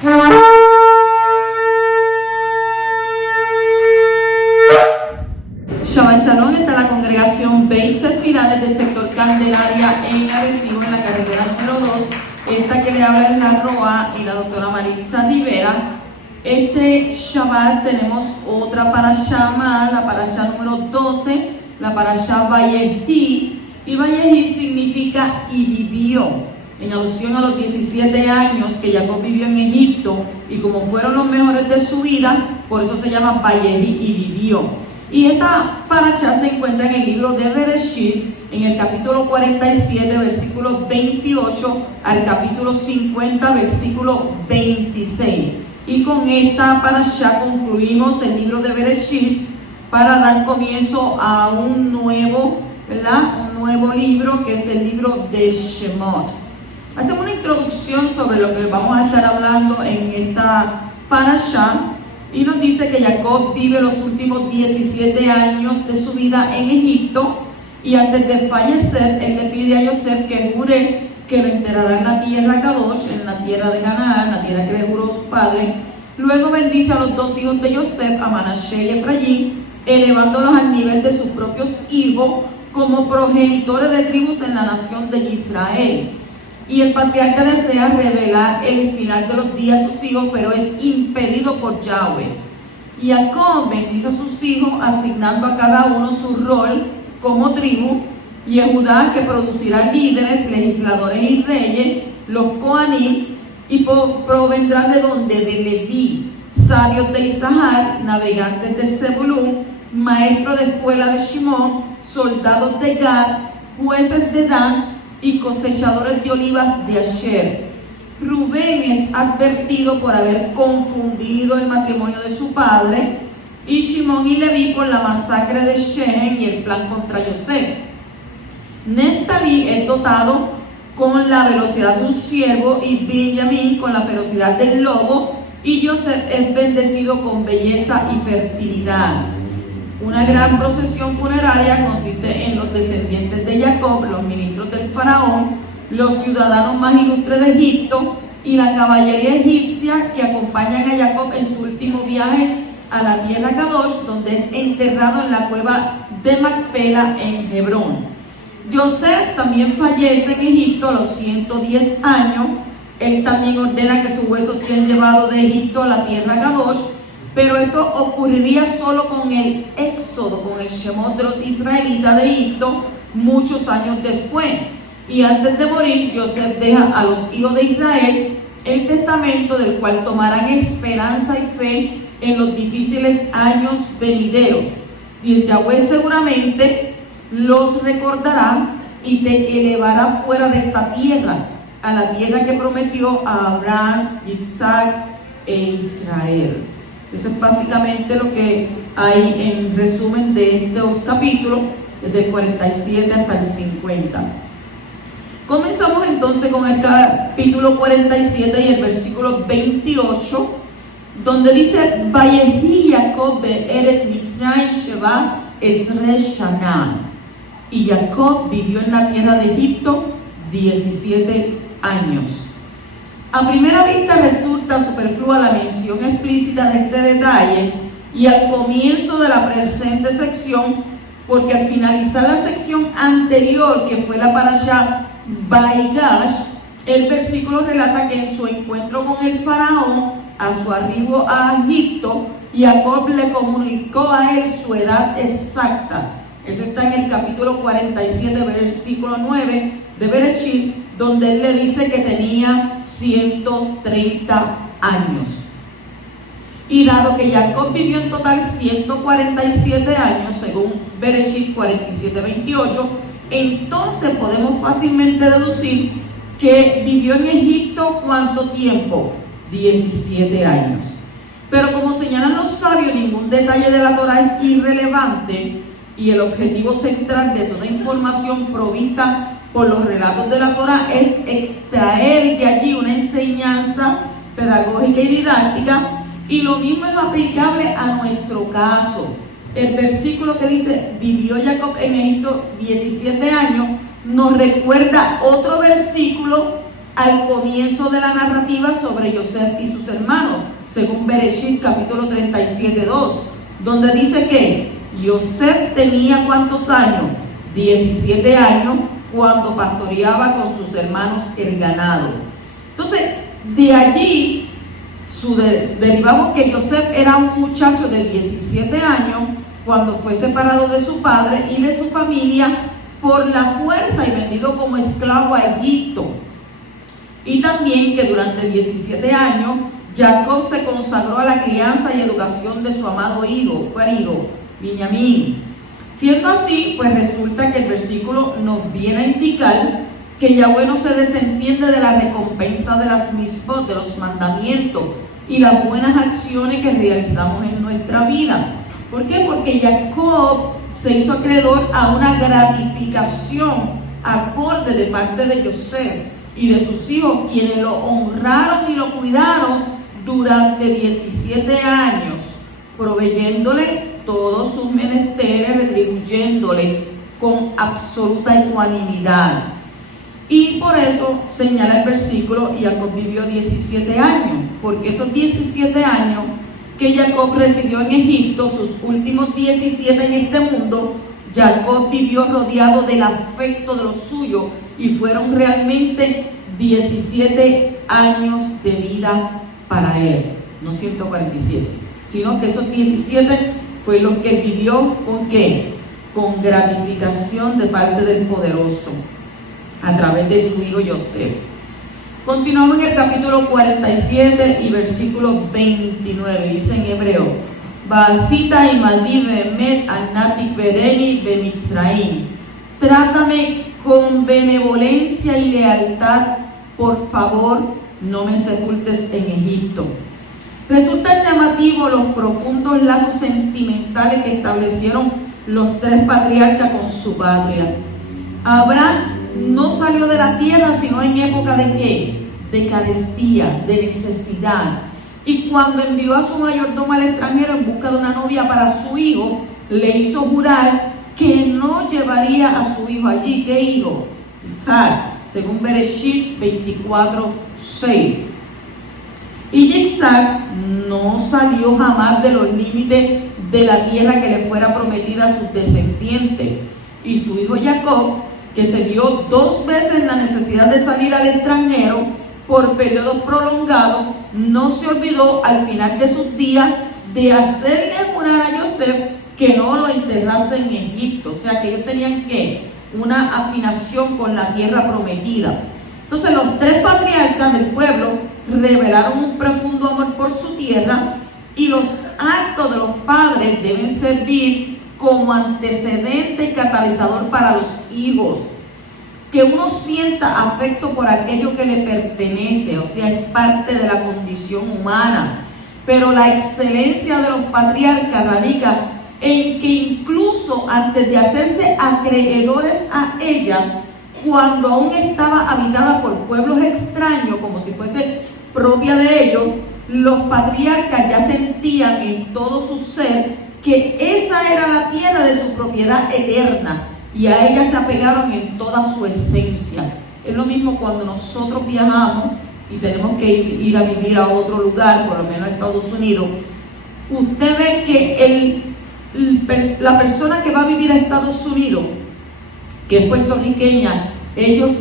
Shabbat Shalom, está la congregación Beit Finales del sector Candelaria en Arecibo, en la carretera número 2. Esta que le habla es la Roa y la doctora Maritza Rivera. Este Shabbat tenemos otra parashá más, la parashá número 12, la parashá Vayehi. Y Vayehi significa y vivió, en alusión a los 17 años que Jacob vivió en Egipto, y como fueron los mejores de su vida, por eso se llama Vayehi y vivió. Y esta parashá se encuentra en el libro de Bereshit, en el capítulo 47, versículo 28, al capítulo 50, versículo 26. Y con esta parashá concluimos el libro de Bereshit para dar comienzo a un nuevo, ¿verdad? Un nuevo libro, que es el libro de Shemot. Hacemos una introducción sobre lo que vamos a estar hablando en esta parashá. Y nos dice que Jacob vive los últimos 17 años de su vida en Egipto, y antes de fallecer, él le pide a Yosef que jure que lo enterrará en la tierra Kadosh, en la tierra de Canaán, la tierra que le juró su padre. Luego bendice a los dos hijos de Yosef, a Manashe y Efraín, elevándolos al nivel de sus propios hijos como progenitores de tribus en la nación de Israel. Y el patriarca desea revelar el final de los días a sus hijos, pero es impedido por Yahweh. Y Jacob bendice a sus hijos, asignando a cada uno su rol como tribu. Y en Judá, que producirá líderes, legisladores y reyes, los Coanim, y provendrán de donde, de Leví, sabios de Isahar, navegantes de Zebulún, maestros de escuela de Shimón, soldados de Gad, jueces de Dan, y cosechadores de olivas de Asher. Rubén es advertido por haber confundido el matrimonio de su padre, y Shimón y Leví por la masacre de Shehem y el plan contra Yosef. Neftalí es dotado con la velocidad de un ciervo, y Benjamín con la ferocidad del lobo, y Yosef es bendecido con belleza y fertilidad. Una gran procesión funeraria consiste en los descendientes de Jacob, los ministros del faraón, los ciudadanos más ilustres de Egipto y la caballería egipcia que acompañan a Jacob en su último viaje a la tierra Kadosh, donde es enterrado en la cueva de Macpela en Hebrón. Yosef también fallece en Egipto a los 110 años. Él también ordena que sus huesos sean llevados de Egipto a la tierra Kadosh, pero esto ocurriría solo con el éxodo, con el Shemot de los israelitas de Egipto, muchos años después. Y antes de morir, Yosef deja a los hijos de Israel el testamento del cual tomarán esperanza y fe en los difíciles años venideros. Y el Yahweh seguramente los recordará y te elevará fuera de esta tierra, a la tierra que prometió a Abraham, Isaac e Israel. Eso es básicamente lo que hay en resumen de estos capítulos, desde el 47 hasta el 50. Comenzamos entonces con el capítulo 47 y el versículo 28, donde dice: Vayehi Jacob be'eret Misraim sheva esre shana. Y Jacob vivió en la tierra de Egipto 17 años. A primera vista resulta superflua la mención explícita de este detalle y al comienzo de la presente sección, porque al finalizar la sección anterior, que fue la parashá Vaigash, el versículo relata que en su encuentro con el faraón, a su arribo a Egipto, Jacob le comunicó a él su edad exacta. Eso está en el capítulo 47, versículo 9 de Bereshit, donde él le dice que tenía 130 años. Y dado que Jacob vivió en total 147 años, según Bereshit 47:28, entonces podemos fácilmente deducir que vivió en Egipto ¿cuánto tiempo? 17 años. Pero como señalan los sabios, ningún detalle de la Torah es irrelevante, y el objetivo central de toda información provista por los relatos de la Torah es extraer de allí una enseñanza pedagógica y didáctica, y lo mismo es aplicable a nuestro caso. El versículo que dice vivió Jacob en Egipto 17 años nos recuerda otro versículo al comienzo de la narrativa sobre Yosef y sus hermanos, según Bereshit capítulo 37:2, donde dice que Yosef tenía ¿cuántos años? 17 años cuando pastoreaba con sus hermanos el ganado. Entonces, de allí derivamos que Yosef era un muchacho de 17 años cuando fue separado de su padre y de su familia por la fuerza y vendido como esclavo a Egipto. Y también que durante 17 años Jacob se consagró a la crianza y educación de su amado hijo, Benjamín. Siendo así, pues resulta que el versículo nos viene a indicar que Yahweh no se desentiende de la recompensa de las mitzvot, de los mandamientos y las buenas acciones que realizamos en nuestra vida. ¿Por qué? Porque Jacob se hizo acreedor a una gratificación acorde de parte de Yosef y de sus hijos, quienes lo honraron y lo cuidaron durante 17 años, proveyéndole todos sus menesteres, retribuyéndole con absoluta ecuanimidad. Y por eso señala el versículo, Jacob vivió 17 años, porque esos 17 años que Jacob residió en Egipto, sus últimos 17 en este mundo, Jacob vivió rodeado del afecto de los suyos y fueron realmente 17 años de vida para él, no 147, sino que esos 17 fue lo que él vivió. ¿Con qué? Con gratificación de parte del Poderoso a través de su hijo Yosef. Continuamos en el capítulo 47 y versículo 29, dice en hebreo: Baasita y Madi Bemet Anatik Bereni Bemitzraim. Trátame con benevolencia y lealtad, por favor, no me sepultes en Egipto. Resultan llamativos los profundos lazos sentimentales que establecieron los tres patriarcas con su patria. Abraham no salió de la tierra sino en época de ¿qué? De carestía, de necesidad. Y cuando envió a su mayordomo al extranjero en busca de una novia para su hijo, le hizo jurar que no llevaría a su hijo allí. ¿Qué hijo? Isaac, según Bereshit 24:6. Y Isaac no salió jamás de los límites de la tierra que le fuera prometida a sus descendientes. Y su hijo Jacob, que se vio 2 veces la necesidad de salir al extranjero por periodos prolongados, no se olvidó al final de sus días de hacerle jurar a Yosef que no lo enterrase en Egipto. O sea que ellos tenían que una afinación con la tierra prometida. Entonces los tres patriarcas del pueblo revelaron un profundo amor por su tierra, y los actos de los padres deben servir como antecedente y catalizador para los hijos. Que uno sienta afecto por aquello que le pertenece, o sea, es parte de la condición humana. Pero la excelencia de los patriarcas radica en que incluso antes de hacerse acreedores a ella, cuando aún estaba habitada por pueblos extraños, como si fuese propia de ellos, los patriarcas ya sentían en todo su ser que esa era la tierra de su propiedad eterna, y a ella se apegaron en toda su esencia. Es lo mismo cuando nosotros viajamos y tenemos que ir a vivir a otro lugar, por lo menos a Estados Unidos. Usted ve que la persona que va a vivir a Estados Unidos, que es puertorriqueña, ellos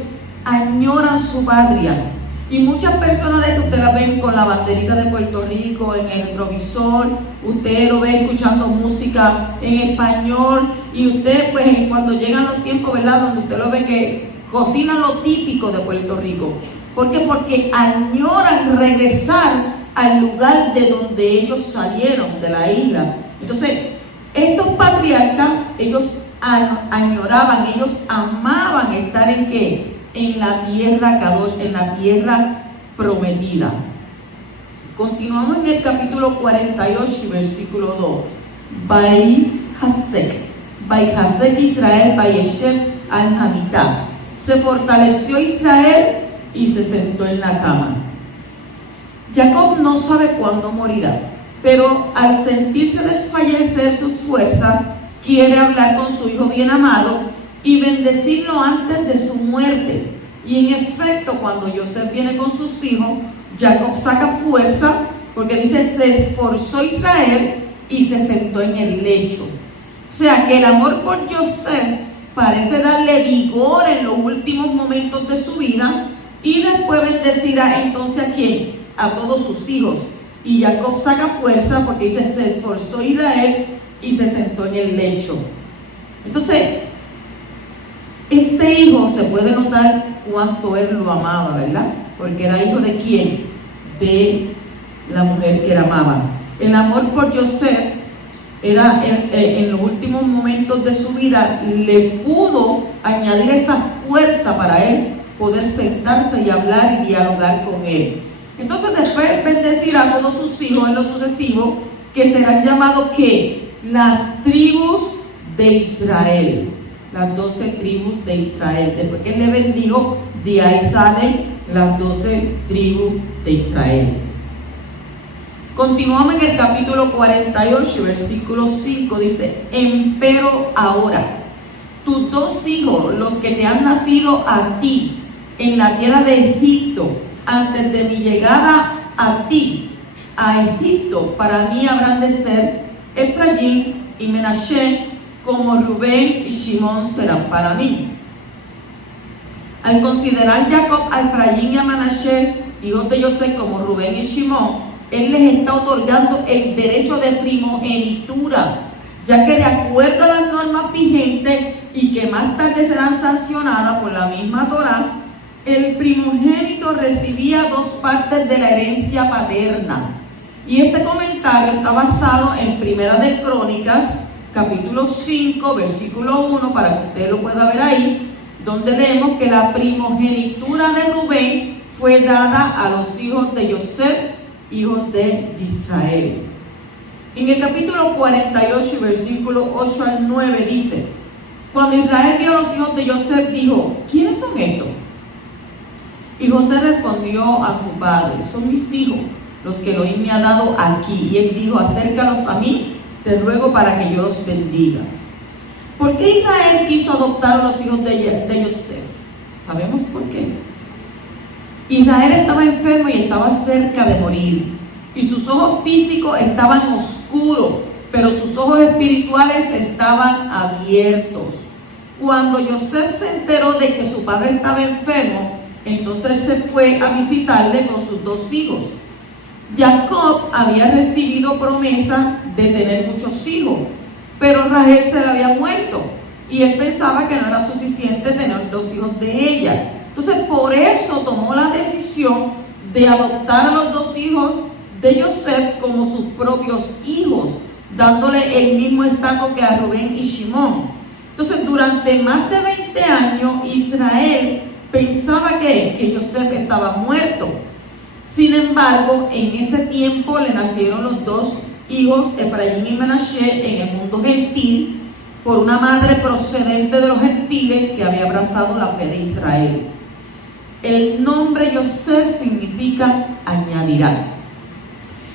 añoran su patria. Y muchas personas de que usted la ven con la banderita de Puerto Rico en el retrovisor, usted lo ve escuchando música en español, y usted pues cuando llegan los tiempos, ¿verdad?, donde usted lo ve que cocinan lo típico de Puerto Rico. ¿Por qué? Porque añoran regresar al lugar de donde ellos salieron, de la isla. Entonces, estos patriarcas, ellos añoraban, ellos amaban estar ¿en qué? En la tierra Kadosh, en la tierra prometida. Continuamos en el capítulo 48, versículo 2. Vayhasek Israel, Vayeshev al Hamitá. Se fortaleció Israel y se sentó en la cama. Jacob no sabe cuándo morirá, pero al sentirse desfallecer sus fuerzas, quiere hablar con su hijo bien amado y bendecirlo antes de su muerte. Y en efecto, cuando José viene con sus hijos, Jacob saca fuerza, porque dice, se esforzó Israel y se sentó en el lecho. O sea, que el amor por José parece darle vigor en los últimos momentos de su vida, y después bendecirá entonces ¿a quién? A todos sus hijos. Y Jacob saca fuerza porque dice, se esforzó Israel y se sentó en el lecho. Entonces, este hijo se puede notar cuánto él lo amaba, ¿verdad? Porque era hijo ¿de quién? De la mujer que él amaba. El amor por José era en los últimos momentos de su vida, le pudo añadir esa fuerza para él poder sentarse y hablar y dialogar con él. Entonces después bendecirá a todos sus hijos en lo sucesivo, que serán llamados ¿qué? Las tribus de Israel, las 12 tribus de Israel. Después que él le bendijo, de ahí salen las 12 tribus de Israel. Continuamos en el capítulo 48, versículo 5, dice, empero ahora, tus 2 hijos, los que te han nacido a ti en la tierra de Egipto, antes de mi llegada a ti, a Egipto, para mí habrán de ser Efraín y Menashe, como Rubén y Shimón serán para mí. Al considerar Jacob a Efraín y a Menashe, hijos de José, como Rubén y Shimón, él les está otorgando el derecho de primogenitura, ya que de acuerdo a las normas vigentes y que más tarde serán sancionadas por la misma Torá, el primogénito recibía 2 partes de la herencia paterna. Y este comentario está basado en Primera de Crónicas, capítulo 5, versículo 1, para que usted lo pueda ver ahí, donde vemos que la primogenitura de Rubén fue dada a los hijos de José, hijos de Israel. En el capítulo 48, versículo 8 al 9 dice, cuando Israel vio a los hijos de José, dijo, ¿quiénes son estos? Y José respondió a su padre, son mis hijos, los que Elohim me ha dado aquí. Y él dijo, acércalos a mí, te ruego para que yo los bendiga. ¿Por qué Israel quiso adoptar a los hijos de José? ¿Sabemos por qué? Israel estaba enfermo y estaba cerca de morir, y sus ojos físicos estaban oscuros, pero sus ojos espirituales estaban abiertos. Cuando José se enteró de que su padre estaba enfermo, entonces él se fue a visitarle con sus 2 hijos. Jacob había recibido promesa de tener muchos hijos, pero Rahel se le había muerto, y él pensaba que no era suficiente tener 2 hijos de ella. Entonces por eso tomó la decisión de adoptar a los 2 hijos de José como sus propios hijos, dándole el mismo estatus que a Rubén y Shimón. Entonces durante más de 20 años Israel pensaba que José estaba muerto. Sin embargo, en ese tiempo le nacieron los 2 hijos, Efraín y Menashe, en el mundo gentil, por una madre procedente de los gentiles que había abrazado la fe de Israel. El nombre José significa añadirá.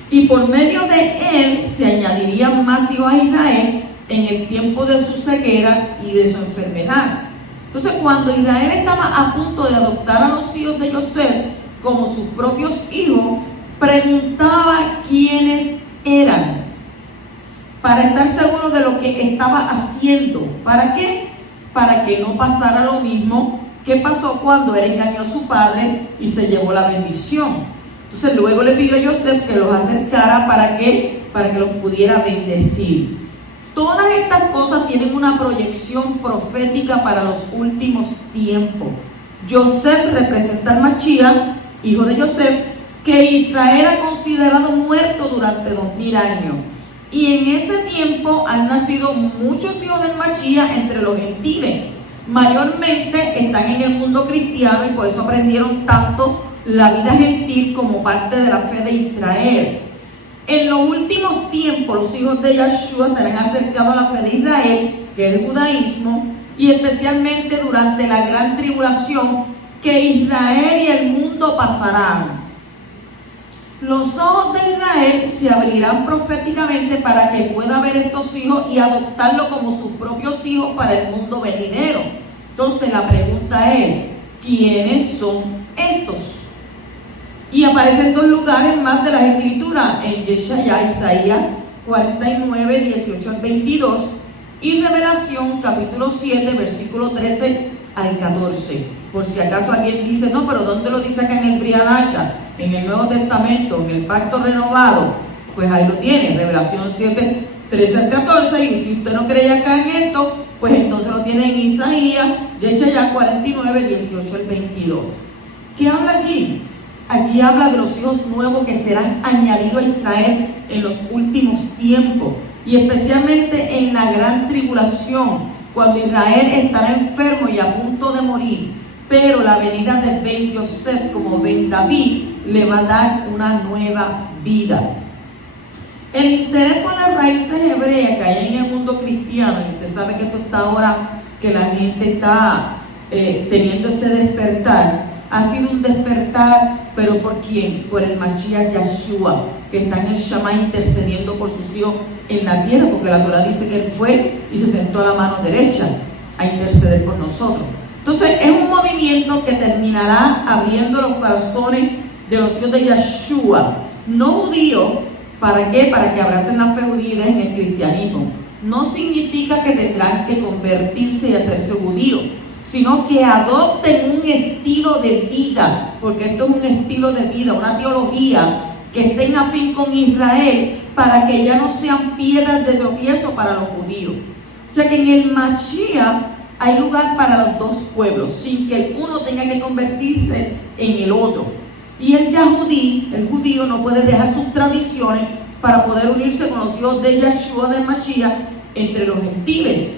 Y por medio de él se añadirían más hijos a Israel en el tiempo de su ceguera y de su enfermedad. Entonces, cuando Israel estaba a punto de adoptar a los hijos de José como sus propios hijos, preguntaba quiénes eran, para estar seguro de lo que estaba haciendo. ¿Para qué? Para que no pasara lo mismo que pasó cuando él engañó a su padre y se llevó la bendición. Entonces luego le pidió a José que los acercara para que los pudiera bendecir. Todas estas cosas tienen una proyección profética para los últimos tiempos. José representa al Mashiach, hijo de José, que Israel ha considerado muerto durante 2000 años. Y en ese tiempo han nacido muchos hijos del Mashiach entre los gentiles. Mayormente están en el mundo cristiano y por eso aprendieron tanto la vida gentil como parte de la fe de Israel. En los últimos tiempos los hijos de Yahshua se han acercado a la fe de Israel, que es el judaísmo, y especialmente durante la gran tribulación que Israel y el mundo pasarán. Los ojos de Israel se abrirán proféticamente para que pueda ver estos hijos y adoptarlos como sus propios hijos para el mundo venidero. Entonces la pregunta es, ¿quiénes son estos? Y aparecen en dos lugares más de las Escrituras, en Yeshaya, Isaías 49, 18 al 22, y Revelación capítulo 7, versículo 13 al 14. Por si acaso alguien dice, no, pero ¿dónde lo dice acá en el Brit Hadashah? En el Nuevo Testamento, en el Pacto Renovado. Pues ahí lo tiene, Revelación 7, 13 al 14, y si usted no cree acá en esto, pues entonces lo tiene en Isaías, Yeshaya 49, 18 al 22. ¿Qué habla allí? Allí habla de los hijos nuevos que serán añadidos a Israel en los últimos tiempos, y especialmente en la gran tribulación, cuando Israel estará enfermo y a punto de morir, pero la venida de Ben Yosef como Ben David le va a dar una nueva vida. El interés por las raíces hebreas que hay en el mundo cristiano, y usted sabe que esto está ahora que la gente está teniendo ese despertar, ha sido un despertar, pero ¿por quién? Por el Mashiach Yeshua, que está en el Shammai intercediendo por sus hijos en la tierra, porque la Torah dice que él fue y se sentó a la mano derecha a interceder por nosotros. Entonces es un movimiento que terminará abriendo los corazones de los hijos de Yeshua, no judíos. ¿Para qué? Para que abracen la fe judía en el cristianismo. No significa que tendrán que convertirse y hacerse judíos, sino que adopten un estilo de vida, porque esto es un estilo de vida, una teología que estén afín con Israel, para que ya no sean piedras de tropiezo para los judíos. O sea que en el Mashiach hay lugar para los dos pueblos, sin que el uno tenga que convertirse en el otro. Y el judío no puede dejar sus tradiciones para poder unirse con los hijos de Yeshua, del Mashiach, entre los gentiles.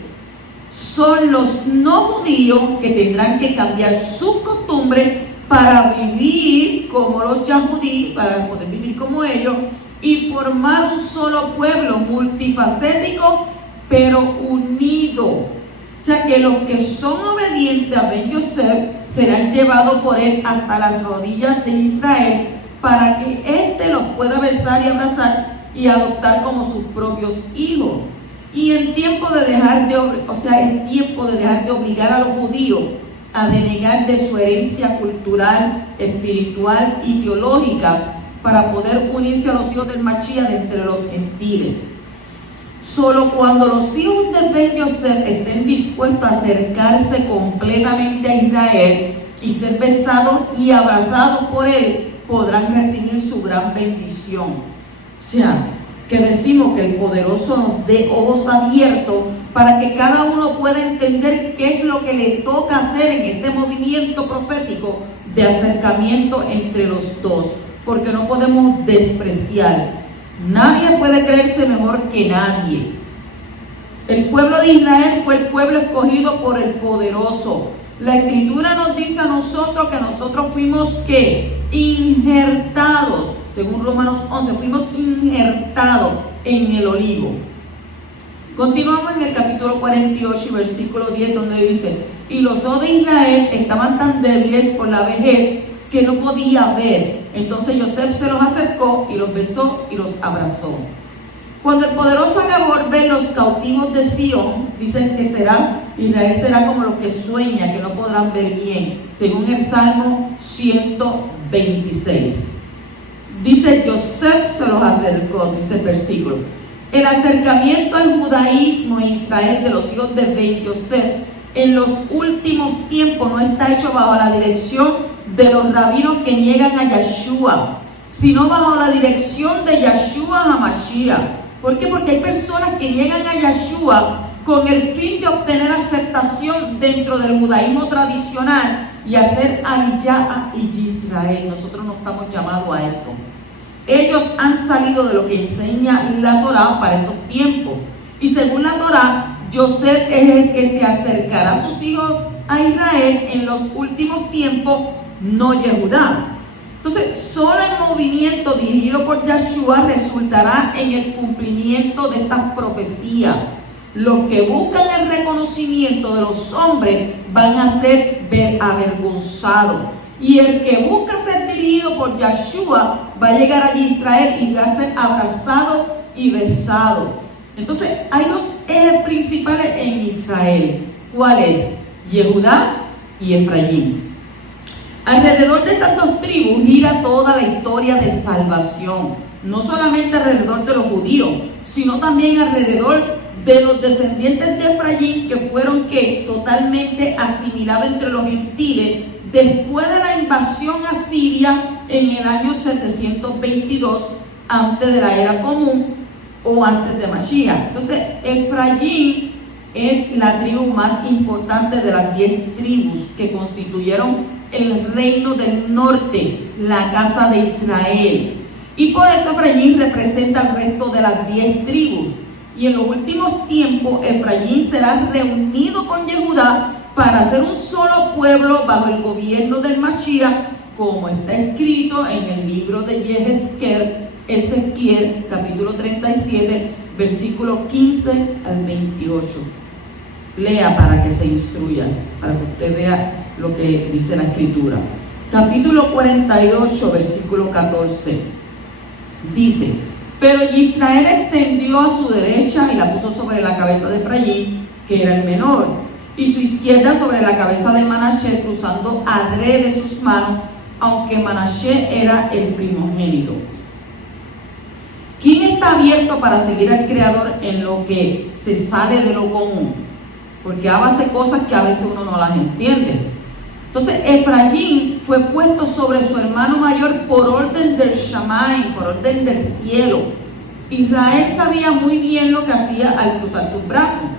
Son los no judíos que tendrán que cambiar sus costumbres para vivir como los yahudí, para poder vivir como ellos y formar un solo pueblo multifacético pero unido. O sea que los que son obedientes a Ben Yosef serán llevados por él hasta las rodillas de Israel, para que éste los pueda besar y abrazar y adoptar como sus propios hijos. Y en tiempo de es tiempo de dejar de obligar a los judíos a denegar de su herencia cultural, espiritual y teológica, para poder unirse a los hijos del Mashiach de entre los gentiles. Solo cuando los hijos de Ben Yosef estén dispuestos a acercarse completamente a Israel y ser besados y abrazados por él, podrán recibir su gran bendición. O sea, que decimos que el poderoso nos dé ojos abiertos para que cada uno pueda entender qué es lo que le toca hacer en este movimiento profético de acercamiento entre los dos, porque no podemos despreciar. Nadie puede creerse mejor que nadie. El pueblo de Israel fue el pueblo escogido por el poderoso. La Escritura nos dice a nosotros que nosotros fuimos ¿qué? Injertados. Según Romanos 11, fuimos injertados en el olivo. Continuamos en el capítulo 48 y versículo 10, donde dice: y los hijos de Israel estaban tan débiles por la vejez que no podía ver. Entonces Yosef se los acercó y los besó y los abrazó. Cuando el poderoso Gabor ve los cautivos de Sión, dicen que Israel será como los que sueña, que no podrán ver bien, según el Salmo 126. Dice: Yosef se los acercó, dice el versículo. El acercamiento al judaísmo en Israel de los hijos de Ben Yosef en los últimos tiempos no está hecho bajo la dirección de los rabinos que niegan a Yeshua, sino bajo la dirección de Yeshua HaMashiach. ¿Por qué? Porque hay personas que niegan a Yeshua con el fin de obtener aceptación dentro del judaísmo tradicional y hacer Aliyah y Israel. Nosotros no estamos llamados a esto. Ellos han salido de lo que enseña la Torah para estos tiempos. Y según la Torah, Yosef es el que se acercará a sus hijos a Israel en los últimos tiempos, no Yehudá. Entonces, solo el movimiento dirigido por Yeshua resultará en el cumplimiento de estas profecías. Los que buscan el reconocimiento de los hombres van a ser avergonzados. Y el que busca ser dirigido por Yeshua va a llegar allí a Israel y va a ser abrazado y besado. Entonces, hay dos ejes principales en Israel. ¿Cuál es? Yehudá y Efraín. Alrededor de estas dos tribus gira toda la historia de salvación, no solamente alrededor de los judíos, sino también alrededor de los descendientes de Efraín, que fueron totalmente asimilados entre los gentiles después de la invasión asiria en el año 722 antes de la era común o antes de Mashiach. Entonces, Efraín es la tribu más importante de las 10 tribus que constituyeron el reino del norte, la casa de Israel. Y por eso Efraín representa al resto de las 10 tribus. Y en los últimos tiempos, Efraín será reunido con Yehudá para ser un solo pueblo bajo el gobierno del Mashiach, como está escrito en el libro de Ezequiel, capítulo 37, versículo 15 al 28. Lea para que se instruya, para que usted vea lo que dice la escritura. Capítulo 48, versículo 14. Dice: pero Israel extendió a su derecha y la puso sobre la cabeza de Efraín, que era el menor, y su izquierda sobre la cabeza de Manasés, cruzando adrede sus manos, aunque Manasés era el primogénito. ¿Quién está abierto para seguir al Creador en lo que se sale de lo común? Porque hace cosas que a veces uno no las entiende. Entonces, Efraín fue puesto sobre su hermano mayor por orden del Shammai, por orden del cielo. Israel sabía muy bien lo que hacía al cruzar sus brazos.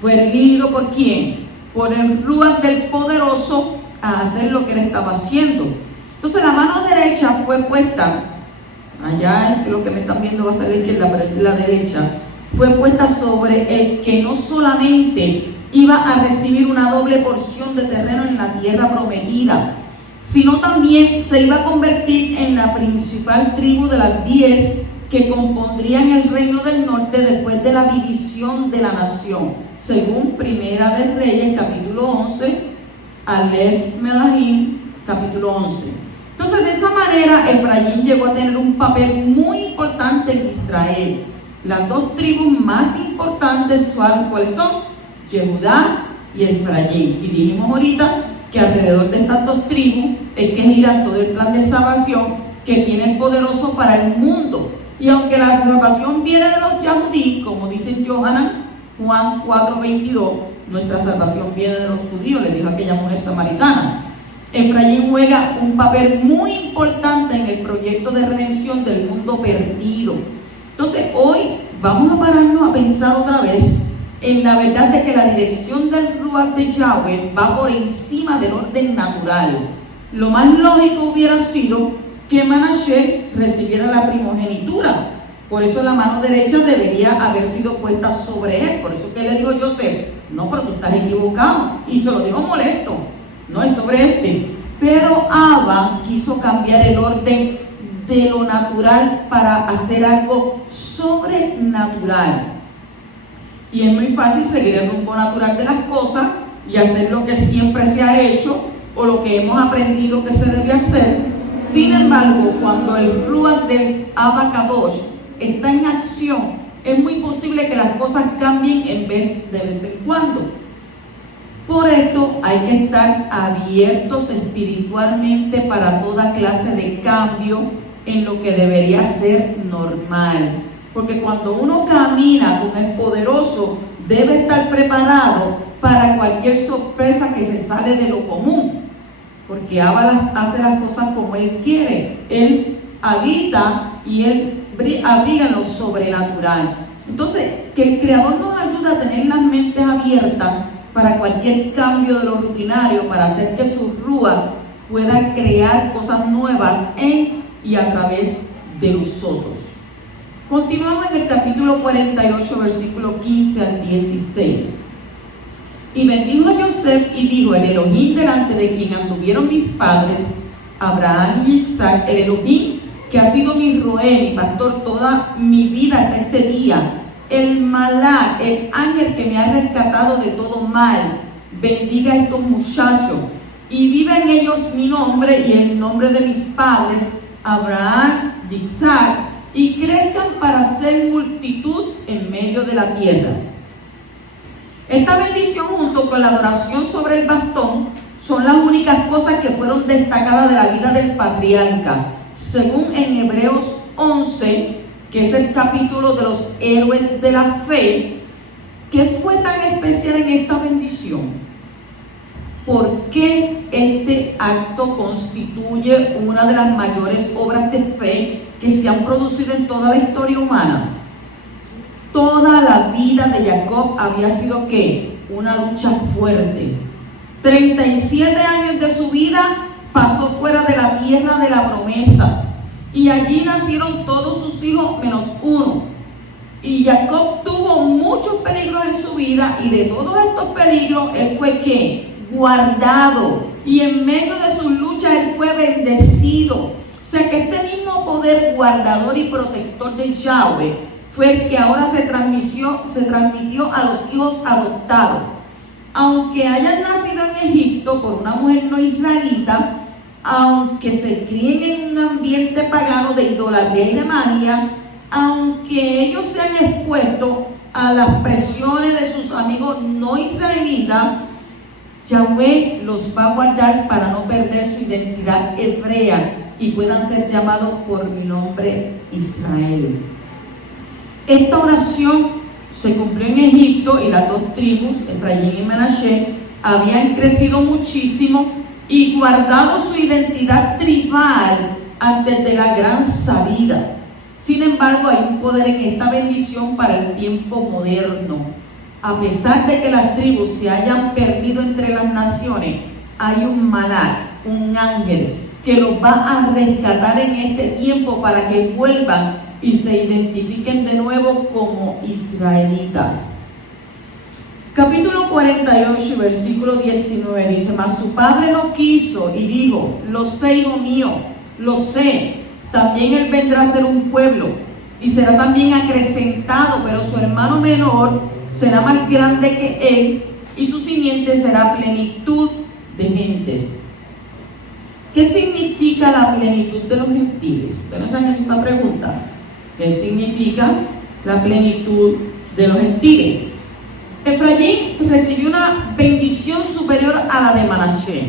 Fue elegido ¿por quién? Por el Ruach del Poderoso a hacer lo que él estaba haciendo. Entonces, la mano derecha fue puesta, allá es lo que me están viendo, va a ser la izquierda, pero la derecha, fue puesta sobre el que no solamente iba a recibir una doble porción de terreno en la tierra prometida, sino también se iba a convertir en la principal tribu de las 10 que compondrían el reino del norte después de la división de la nación, según Primera de Reyes, capítulo 11, Aleph Melahim, capítulo 11. Entonces, de esa manera, Efraín llegó a tener un papel muy importante en Israel. Las dos tribus más importantes, ¿cuáles son? Yehudá y Efraín. Y dijimos ahorita que alrededor de estas dos tribus es que gira todo el plan de salvación que tiene el poderoso para el mundo. Y aunque la salvación viene de los Yahudí, como dice Yohanan, Juan 4:22, nuestra salvación viene de los judíos, le dijo aquella mujer samaritana. Efraín juega un papel muy importante en el proyecto de redención del mundo perdido. Entonces, hoy vamos a pararnos a pensar otra vez en la verdad de que la dirección del Ruach de Yahweh va por encima del orden natural. Lo más lógico hubiera sido que Manasés recibiera la primogenitura. Por eso la mano derecha debería haber sido puesta sobre él. Por eso que le dijo José: no, pero tú estás equivocado. Y se lo dijo molesto: no es sobre este. Pero Abba quiso cambiar el orden de lo natural para hacer algo sobrenatural. Y es muy fácil seguir el rumbo natural de las cosas y hacer lo que siempre se ha hecho o lo que hemos aprendido que se debe hacer. Sin embargo, cuando el Ruach del Abba Kadosh está en acción, es muy posible que las cosas cambien en vez en cuando. Por esto hay que estar abiertos espiritualmente para toda clase de cambio en lo que debería ser normal. Porque cuando uno camina con el poderoso, debe estar preparado para cualquier sorpresa que se sale de lo común. Porque Abba hace las cosas como Él quiere. Él habita y Él abriga lo sobrenatural. Entonces, que el Creador nos ayude a tener las mentes abiertas para cualquier cambio de lo rutinario, para hacer que su Ruach pueda crear cosas nuevas en y a través de nosotros. Continuamos en el capítulo 48, versículo 15 al 16. Y bendijo a José y dijo: el Elohim delante de quien anduvieron mis padres, Abraham y Isaac, el Elohim que ha sido mi roé, mi pastor toda mi vida hasta este día, el Malach, el ángel que me ha rescatado de todo mal, bendiga a estos muchachos y viva en ellos mi nombre y el nombre de mis padres, Abraham y Isaac, y crezcan para ser multitud en medio de la tierra. Esta bendición, junto con la adoración sobre el bastón, son las únicas cosas que fueron destacadas de la vida del patriarca. Según en Hebreos 11, que es el capítulo de los héroes de la fe, ¿qué fue tan especial en esta bendición? ¿Por qué este acto constituye una de las mayores obras de fe que se han producido en toda la historia humana? Toda la vida de Jacob había sido ¿qué? Una lucha fuerte. 37 años de su vida pasó fuera de la tierra de la promesa, y allí nacieron todos sus hijos menos uno. Y Jacob tuvo muchos peligros en su vida, y de todos estos peligros él fue ¿qué? Guardado, y en medio de sus luchas él fue bendecido. O sea que este mismo poder guardador y protector de Yahweh fue el que ahora se transmitió a los hijos adoptados. Aunque hayan nacido en Egipto por una mujer no israelita, aunque se críen en un ambiente pagano de idolatría y de manía, aunque ellos se han expuesto a las presiones de sus amigos no israelitas, Yahweh los va a guardar para no perder su identidad hebrea y puedan ser llamados por mi nombre Israel. Esta oración se cumplió en Egipto, y las dos tribus, Efraín y Manasés, habían crecido muchísimo y guardado su identidad tribal antes de la gran salida. Sin embargo, hay un poder en esta bendición para el tiempo moderno. A pesar de que las tribus se hayan perdido entre las naciones, hay un malach, un ángel, que los va a rescatar en este tiempo para que vuelvan y se identifiquen de nuevo como israelitas. Capítulo 48, versículo 19 dice: mas su padre no quiso y dijo: lo sé, hijo mío, lo sé, también él vendrá a ser un pueblo y será también acrecentado, pero su hermano menor será más grande que él, y su simiente será plenitud de gentes. ¿Qué significa la plenitud de los gentiles? ¿Ustedes no han hecho esta pregunta? ¿Qué significa la plenitud de los gentiles? Efraín recibió una bendición superior a la de Manasés.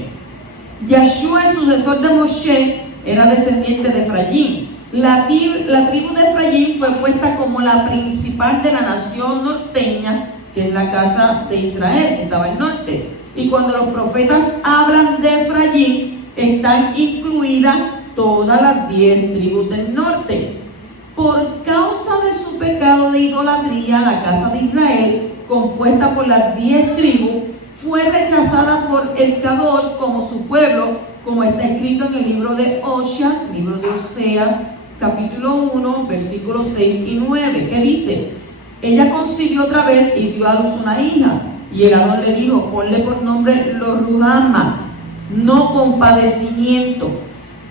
Yahshua, el sucesor de Moshe, era descendiente de Efraín. La tribu de Efraín fue puesta como la principal de la nación norteña, que es la casa de Israel, que estaba al norte. Y cuando los profetas hablan de Efraín, están incluidas todas las 10 tribus del norte. Por causa de su pecado de idolatría, la casa de Israel, compuesta por las 10 tribus, fue rechazada por el Kadosh como su pueblo, como está escrito en el libro de Oseas, libro de Oseas, capítulo 1, versículos 6 y 9, que dice: ella concibió otra vez y dio a luz una hija, y el Adón le dijo: ponle por nombre Lo-Ruhama, no compadecimiento,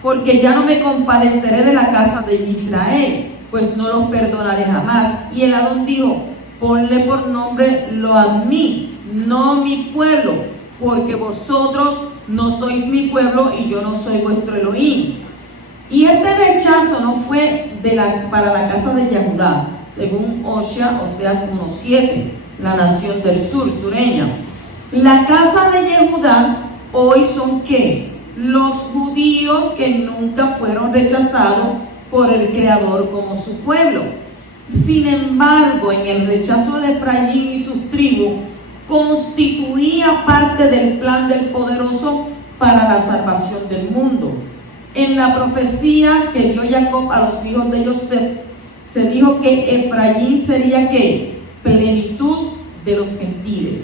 porque ya no me compadeceré de la casa de Israel, pues no los perdonaré jamás. Y el Adón dijo: ponle por nombre Lo-Ammi, no mi pueblo, porque vosotros no sois mi pueblo y yo no soy vuestro Elohim. Y este rechazo no fue para la casa de Yehudá, según Oseas 1:7, la nación del sur, sureña. La casa de Yehudá hoy son ¿qué? Los judíos que nunca fueron rechazados por el Creador como su pueblo. Sin embargo, en el rechazo de Efraín y sus tribus, constituía parte del plan del poderoso para la salvación del mundo. En la profecía que dio Jacob a los hijos de José, se dijo que Efraín sería ¿qué? Plenitud de los gentiles.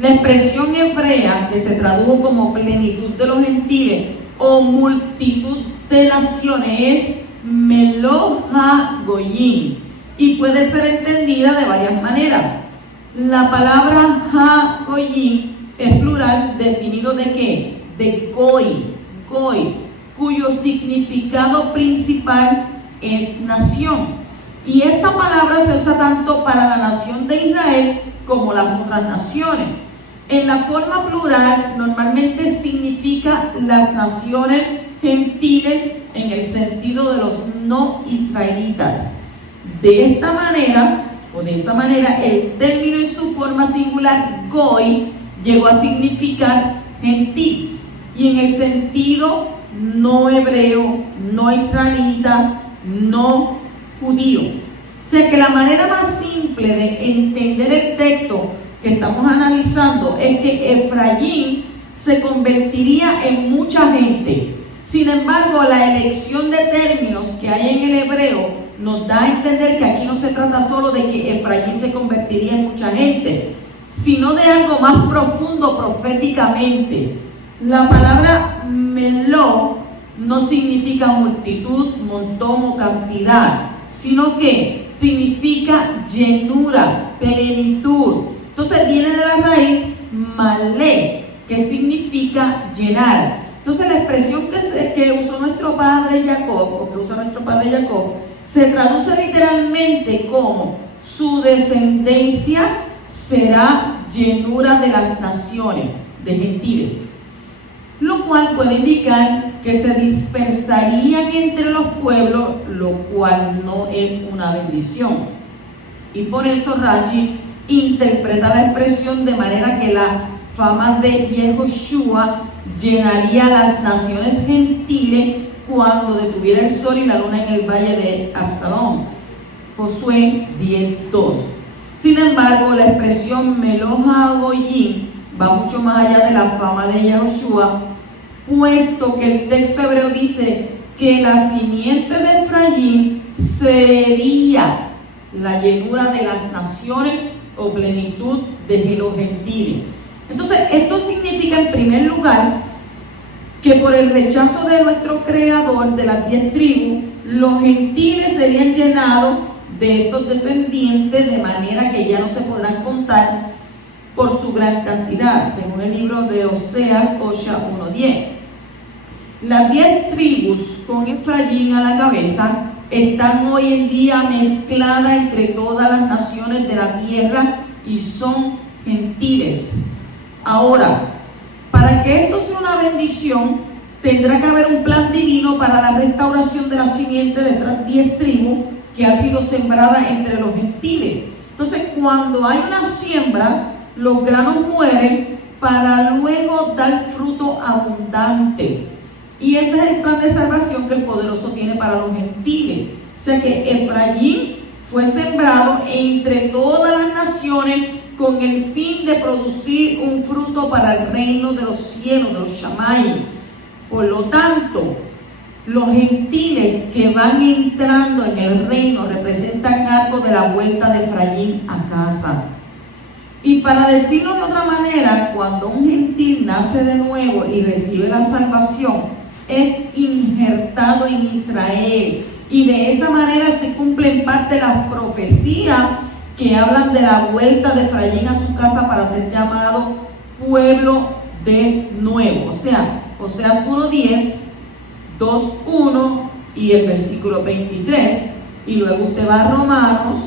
La expresión hebrea que se tradujo como plenitud de los gentiles o multitud de naciones es Meloha Goyim, y puede ser entendida de varias maneras. La palabra Ha Goyim es plural, definido de ¿qué? De Goy, cuyo significado principal es nación. Y esta palabra se usa tanto para la nación de Israel como las otras naciones. En la forma plural normalmente significa las naciones gentiles en el sentido de los no israelitas. De esta manera, el término en su forma singular, Goy, llegó a significar gentil. Y en el sentido no hebreo, no israelita, no judío. O sea que la manera más simple de entender el texto que estamos analizando es que Efraín se convertiría en mucha gente. Sin embargo, la elección de términos que hay en el hebreo nos da a entender que aquí no se trata solo de que Efraín se convertiría en mucha gente, sino de algo más profundo proféticamente. La palabra meló no significa multitud, montón o cantidad, sino que significa llenura, plenitud. Entonces viene de la raíz malé, que significa llenar. Entonces la expresión que usó nuestro padre Jacob, o que usa nuestro padre Jacob, se traduce literalmente como su descendencia será llenura de las naciones, de gentiles, lo cual puede indicar que se dispersarían entre los pueblos, lo cual no es una bendición. Y por eso Rashi interpreta la expresión de manera que la fama de Yehoshua llenaría las naciones gentiles cuando detuviera el sol y la luna en el valle de Absalón. Josué 10:2. Sin embargo, la expresión Meloja Goyim va mucho más allá de la fama de Yehoshua, puesto que el texto hebreo dice que la simiente de Efraín sería la llenura de las naciones o plenitud de los gentiles. Entonces, esto significa en primer lugar que por el rechazo de nuestro Creador de las 10 tribus, los gentiles serían llenados de estos descendientes de manera que ya no se podrán contar por su gran cantidad, según el libro de Oseas, Osha 1:10. Las 10 tribus con Efraín a la cabeza están hoy en día mezcladas entre todas las naciones de la tierra y son gentiles. Ahora, para que esto sea una bendición, tendrá que haber un plan divino para la restauración de la simiente de estas 10 tribus que ha sido sembrada entre los gentiles. Entonces, cuando hay una siembra, los granos mueren para luego dar fruto abundante. Y ese es el plan de salvación que el Poderoso tiene para los gentiles. O sea que Efraín fue sembrado entre todas las naciones con el fin de producir un fruto para el reino de los cielos, de los Shammai. Por lo tanto, los gentiles que van entrando en el reino representan algo de la vuelta de Efraín a casa. Y para decirlo de otra manera, cuando un gentil nace de nuevo y recibe la salvación, es injertado en Israel. Y de esa manera se cumplen parte de las profecías que hablan de la vuelta de Efraín a su casa para ser llamado pueblo de nuevo. O sea, Oseas 1:10, 2:1 y el versículo 23. Y luego usted va a Romanos,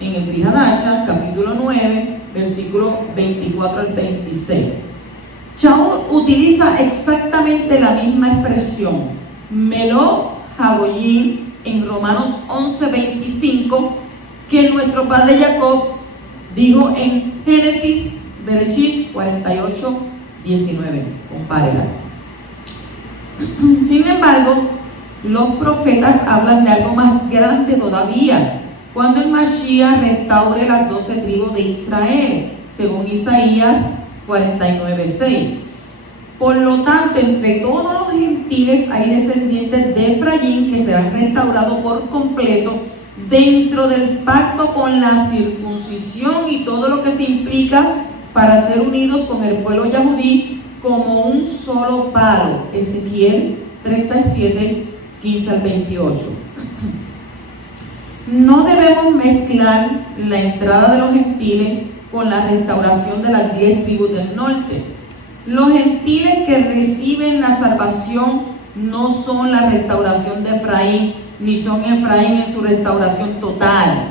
en el Brit Hadashah, capítulo 9, versículo 24 al 26. Shaul utiliza exactamente la misma expresión, Meló Hagoyim, en Romanos 11:25, que nuestro padre Jacob dijo en Génesis, Bereshit 48:19. Compárela. Sin embargo, los profetas hablan de algo más grande todavía, cuando el Mashiach restaure las 12 tribus de Israel, según Isaías 49:6. Por lo tanto, entre todos los gentiles hay descendientes de Efraín que serán restaurados por completo dentro del pacto con la circuncisión y todo lo que se implica para ser unidos con el pueblo yahudí como un solo palo. Ezequiel 37:15 al 28. No debemos mezclar la entrada de los gentiles con la restauración de las 10 tribus del norte. Los gentiles que reciben la salvación no son la restauración de Efraín, ni son Efraín en su restauración total.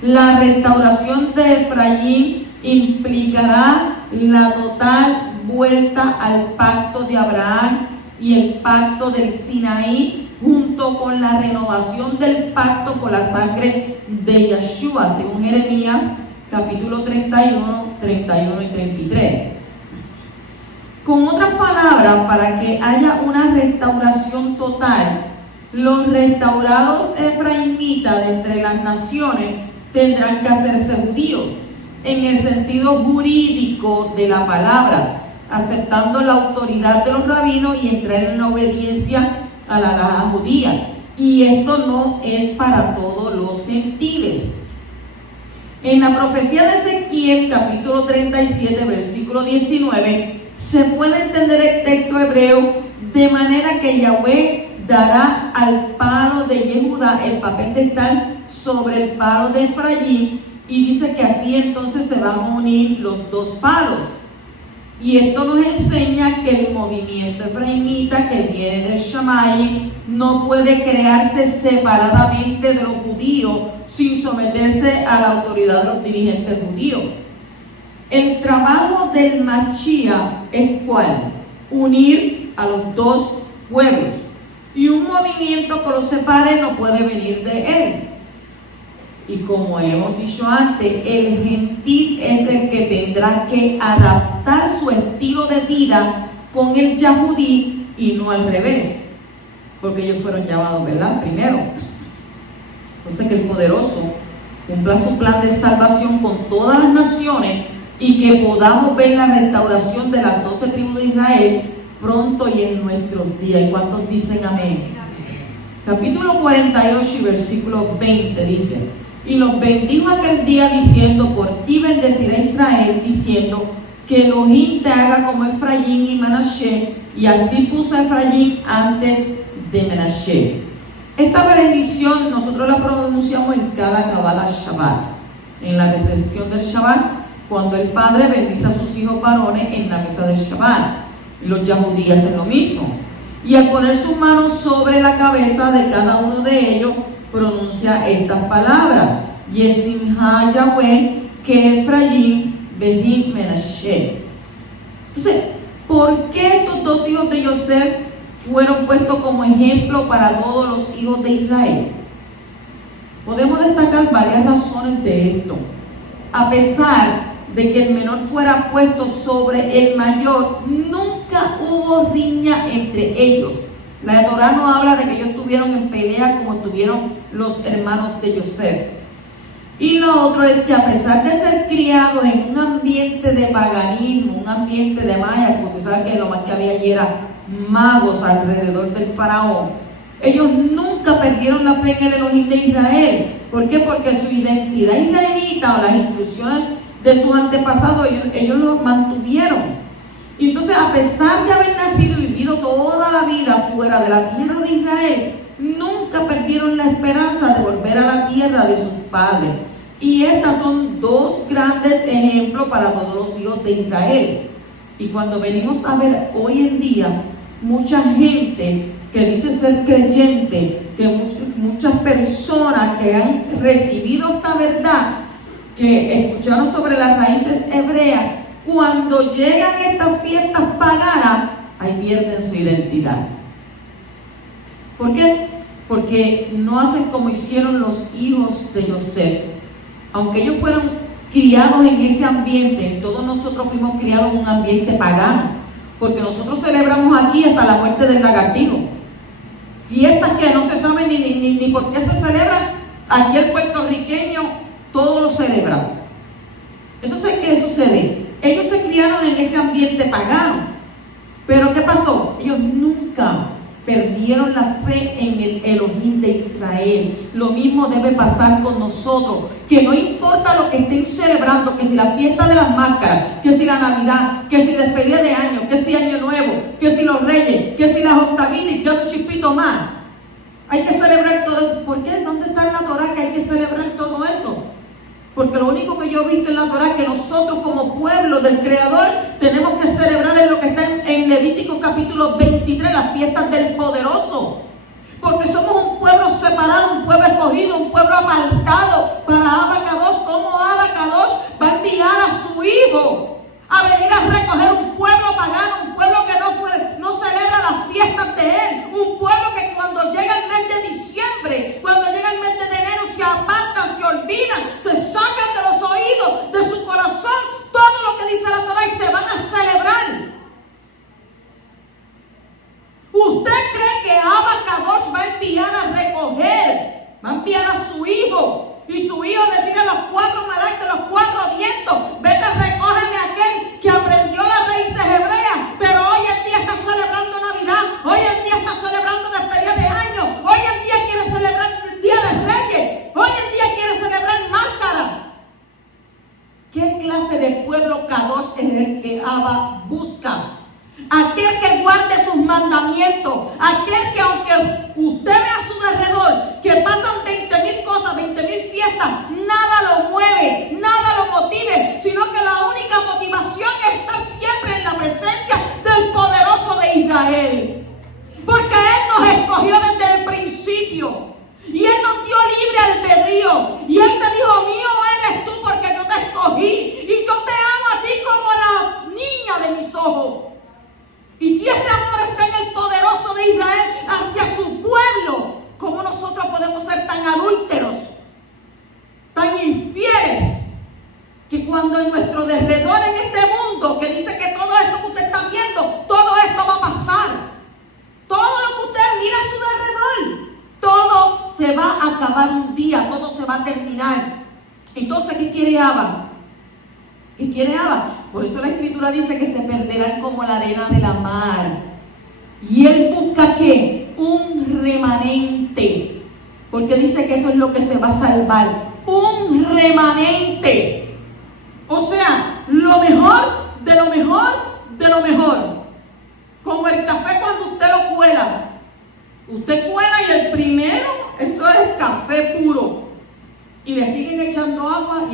La restauración de Efraín implicará la total vuelta al pacto de Abraham y el pacto del Sinaí, junto con la renovación del pacto por la sangre de Yeshua, según Jeremías capítulo 31, 31 y 33. Con otras palabras, para que haya una restauración total, los restaurados efraimitas de entre las naciones tendrán que hacerse judíos, en el sentido jurídico de la palabra, aceptando la autoridad de los rabinos y entrar en la obediencia a la halajá judía. Y esto no es para todos los gentiles. En la profecía de Ezequiel, capítulo 37, versículo 19, se puede entender el texto hebreo de manera que Yahweh dará al palo de Yehudá el papel de estar sobre el palo de Efraín, y dice que así entonces se van a unir los dos palos. Y esto nos enseña que el movimiento efraimita que viene del Shammai no puede crearse separadamente de los judíos sin someterse a la autoridad de los dirigentes judíos. El trabajo del Mashiach es ¿cuál? Unir a los dos pueblos. Y un movimiento que los separe no puede venir de él. Y como hemos dicho antes, el gentil es el que tendrá que adaptar su estilo de vida con el yahudí y no al revés, porque ellos fueron llamados, ¿verdad? Primero. Entonces que el poderoso cumpla su plan de salvación con todas las naciones y que podamos ver la restauración de las 12 tribus de Israel pronto y en nuestros días. ¿Y cuántos dicen amén? Capítulo 48 y versículo 20 dice: y los bendijo aquel día diciendo: por ti bendeciré a Israel, diciendo que Elohim te haga como Efraín y Manashe. Y así puso a Efraín antes de Manashe. Esta bendición nosotros la pronunciamos en cada Kabbalah Shabbat, en la recepción del Shabbat, cuando el padre bendice a sus hijos varones en la mesa del Shabbat. Los yahudíes hacen lo mismo, y al poner sus manos sobre la cabeza de cada uno de ellos pronuncia estas palabras: Yesimha Yahweh que Efraín Behim Menashe. Entonces, ¿por qué estos dos hijos de Yosef fueron puestos como ejemplo para todos los hijos de Israel? Podemos destacar varias razones de esto. A pesar de que el menor fuera puesto sobre el mayor, nunca hubo riña entre ellos. La Torah no habla de que ellos estuvieron en pelea como estuvieron los hermanos de Yosef. Y lo otro es que a pesar de ser criados en un ambiente de paganismo, un ambiente de maya, porque saben que lo más que había allí era magos alrededor del faraón, ellos nunca perdieron la fe en el Elohim de Israel. ¿Por qué? Porque su identidad israelita o las instrucciones de sus antepasados, ellos lo mantuvieron. Y entonces, a pesar de haber nacido y vivido toda la vida fuera de la tierra de Israel, nunca perdieron la esperanza de volver a la tierra de sus padres. Y estas son dos grandes ejemplos para todos los hijos de Israel. Y cuando venimos a ver hoy en día, mucha gente que dice ser creyente, que muchas personas que han recibido esta verdad, que escucharon sobre las raíces hebreas, cuando llegan estas fiestas paganas, ahí pierden su identidad. ¿Por qué? Porque no hacen como hicieron los hijos de Yosef. Aunque ellos fueron criados en ese ambiente, todos nosotros fuimos criados en un ambiente pagano, porque nosotros celebramos aquí hasta la muerte del lagartijo. Fiestas que no se sabe ni por qué se celebran. Aquí el puertorriqueño todo lo celebra. Entonces, ¿qué sucede? Ellos se criaron en ese ambiente pagano. Pero ¿qué pasó? Ellos nunca perdieron la fe en el Elohim de Israel. Lo mismo debe pasar con nosotros, que no importa lo que estén celebrando, que si la fiesta de las máscaras, que si la Navidad, que si despedida de año, que si Año Nuevo, que si los Reyes, que si las octavitas y que un chispito más. Hay que celebrar todo eso. ¿Por qué? ¿Dónde está en la Torah que hay que celebrar todo eso? Porque lo único que yo he visto en la Torah es que nosotros como pueblo del Creador tenemos que celebrar en lo que está en Levítico capítulo 23, las fiestas del poderoso. Porque somos un pueblo separado, un pueblo escogido, un pueblo apartado para Abacados. ¿Cómo Abacados va a enviar a su hijo a venir a recoger un pueblo pagano, un pueblo que no celebra las fiestas de él, un pueblo que cuando llega el mes de diciembre, cuando llega el mes de enero, se apartan, se olvidan, se sacan de los oídos, de su corazón, todo lo que dice la Torah y se van a celebrar? Va a enviar a su hijo. Y su hijo decirle a los cuatro malaquias, los cuatro vientos, vete, recógeme a aquel que aprendió las raíces hebreas, pero hoy en día está celebrando Navidad, hoy en día está celebrando despedida de año, hoy en día quiere celebrar el Día de Reyes, hoy en día quiere celebrar máscara. ¿Qué clase de pueblo Kadosh es el que Abba busca? Aquel que guarde sus mandamientos, aquel que aunque usted vea a su alrededor, que pasan 20,000 cosas, 20,000 fiestas, nada lo mueve, nada lo motive, sino que la única motivación es estar siempre en la presencia del poderoso de Israel. Porque Él nos escogió desde el principio, y Él nos dio libre albedrío, y Él te dijo, mío eres tú porque yo te escogí, y yo te amo a ti como la niña de mis ojos. Y si ese amor está en el poderoso de Israel hacia su pueblo, ¿cómo nosotros podemos ser tan adúlteros, tan infieles, que cuando en nuestro derredor en este mundo, que dice que todo esto que usted está viendo, todo esto va a pasar, todo lo que usted mira a su derredor, todo se va a acabar un día, todo se va a terminar? Entonces, ¿qué quiere Abba? ¿Qué quiere Abba? Por eso la Escritura dice que se perderán como la arena de la mar. Y Él busca ¿qué? Un remanente. Porque dice que eso es lo que se va a salvar. Un remanente. O sea, lo mejor, de lo mejor, de lo mejor. Como el café cuando usted lo cuela. Usted cuela y el primero, eso es café puro. Y le siguen echando agua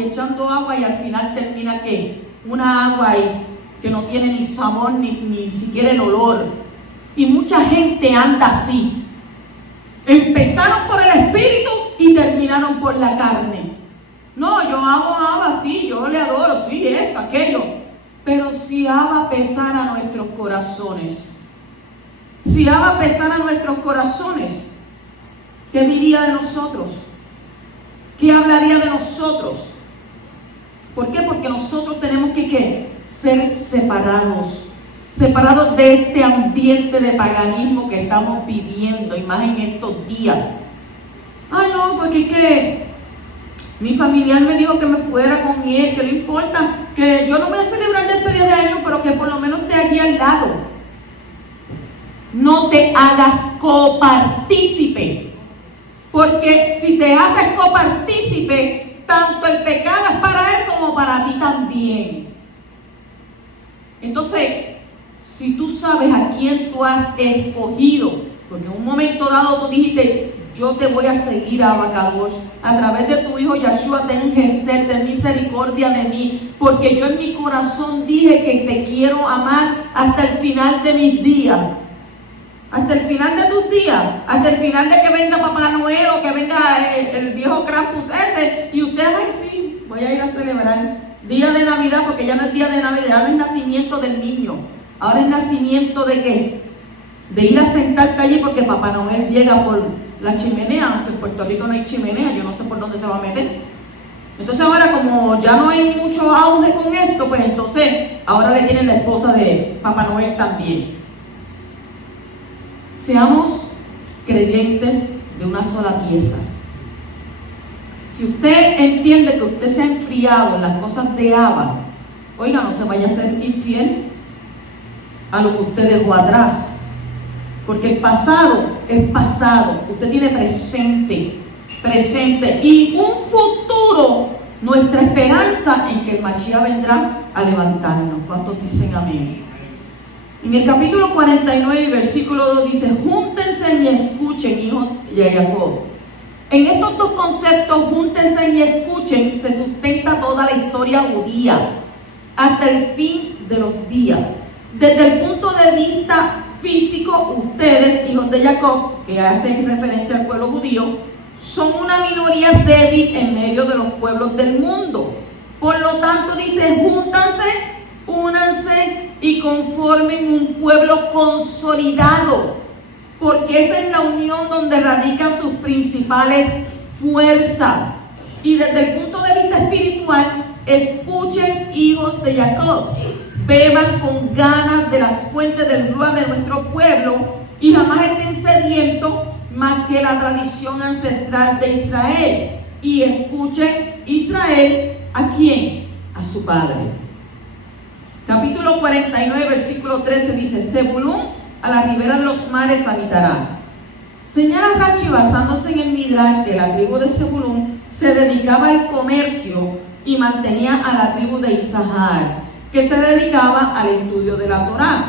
y al final termina ¿qué? Una agua ahí que no tiene ni sabor ni siquiera el olor. Y mucha gente anda así. Empezaron por el espíritu y terminaron por la carne. No, yo amo a Abba, sí, yo le adoro, sí, esto, aquello. Pero si Abba pesara nuestros corazones, si Abba pesara nuestros corazones, ¿qué diría de nosotros? ¿Qué hablaría de nosotros? ¿Por qué? Porque nosotros tenemos que ¿qué? Ser separados de este ambiente de paganismo que estamos viviendo, y más en estos días. Ay, no, porque que mi familiar me dijo que me fuera con él, que no importa, que yo no voy a celebrar despedida de año, pero que por lo menos esté allí al lado. No te hagas copartícipe. Porque si te haces copartícipe, tanto el pecado es para él como para ti también. Entonces, si tú sabes a quién tú has escogido, porque en un momento dado tú dijiste, yo te voy a seguir, Abba Kadosh, a través de tu hijo Yeshua, ten gesed, ten misericordia de mí, porque yo en mi corazón dije que te quiero amar hasta el final de mis días. Hasta el final de tus días, hasta el final de que venga Papá Noel o que venga el viejo Krampus ese, y usted, ay sí, voy a ir a celebrar día de Navidad, porque ya no es día de Navidad, ya no es nacimiento del niño, ahora es nacimiento de ¿qué? De ir a sentarte allí porque Papá Noel llega por la chimenea, aunque en Puerto Rico no hay chimenea, yo no sé por dónde se va a meter. Entonces ahora, como ya no hay mucho auge con esto, pues entonces ahora le tienen la esposa de Papá Noel también. Seamos creyentes de una sola pieza. Si usted entiende que usted se ha enfriado en las cosas de Abba, oiga, no se vaya a ser infiel a lo que usted dejó atrás. Porque el pasado es pasado. Usted tiene presente y un futuro, nuestra esperanza en que el Mashiach vendrá a levantarnos. ¿Cuántos dicen amén? En el capítulo 49, versículo 2 dice, júntense y escuchen, hijos de Jacob. En estos dos conceptos, júntense y escuchen, se sustenta toda la historia judía, hasta el fin de los días. Desde el punto de vista físico, ustedes, hijos de Jacob, que hacen referencia al pueblo judío, son una minoría débil en medio de los pueblos del mundo. Por lo tanto, dice, júntanse, únanse y conformen un pueblo consolidado, porque esa es la unión donde radican sus principales fuerzas. Y desde el punto de vista espiritual, escuchen, hijos de Jacob, beban con ganas de las fuentes del ruah de nuestro pueblo y jamás estén sedientos más que la tradición ancestral de Israel. Y escuchen, Israel, ¿a quién? A su padre. Capítulo 49, versículo 13 dice: Zebulún a la ribera de los mares habitará. Señala Rashi, basándose en el Midrash, que la tribu de Zebulún se dedicaba al comercio y mantenía a la tribu de Isahar, que se dedicaba al estudio de la Torá.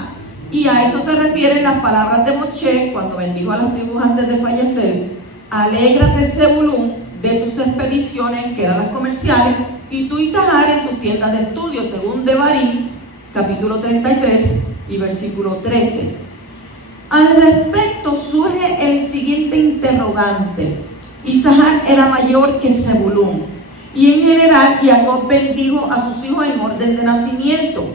Y a eso se refieren las palabras de Moshe cuando bendijo a las tribus antes de fallecer: alégrate, Zebulún, de tus expediciones, que eran las comerciales, y tú, Isahar, en tus tiendas de estudio, según Devarim, capítulo 33 y versículo 13. Al respecto surge el siguiente interrogante: Isahar era mayor que Zebulún, y en general Jacob bendijo a sus hijos en orden de nacimiento.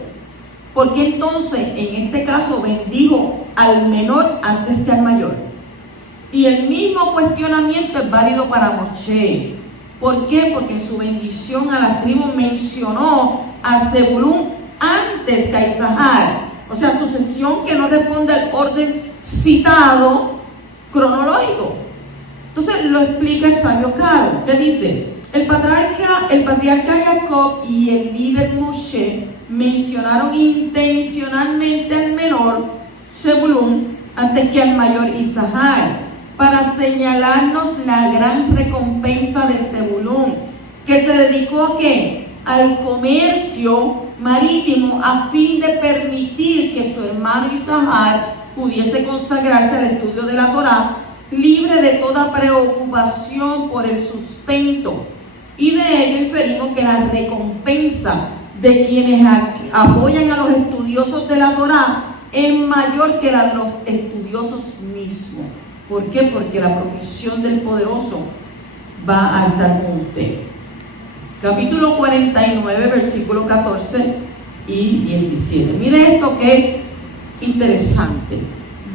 ¿Por qué entonces en este caso bendijo al menor antes que al mayor? Y el mismo cuestionamiento es válido para Moshe. ¿Por qué? Porque en su bendición a las tribus mencionó a Zebulún antes que a Isahar. O sea, sucesión que no responde al orden citado cronológico. Entonces lo explica el sabio Caro, que dice: el patriarca Jacob y el líder Moshe mencionaron intencionalmente al menor Zebulún antes que al mayor Isahar, para señalarnos la gran recompensa de Zebulún, que se dedicó ¿a qué? Al comercio marítimo, a fin de permitir que su hermano Isahar pudiese consagrarse al estudio de la Torá, libre de toda preocupación por el sustento. Y de ello inferimos que la recompensa de quienes apoyan a los estudiosos de la Torá es mayor que la de los estudiosos mismos. ¿Por qué? Porque la provisión del Poderoso va a estar con usted. Capítulo 49, versículo 14 y 17. Mire esto que es interesante.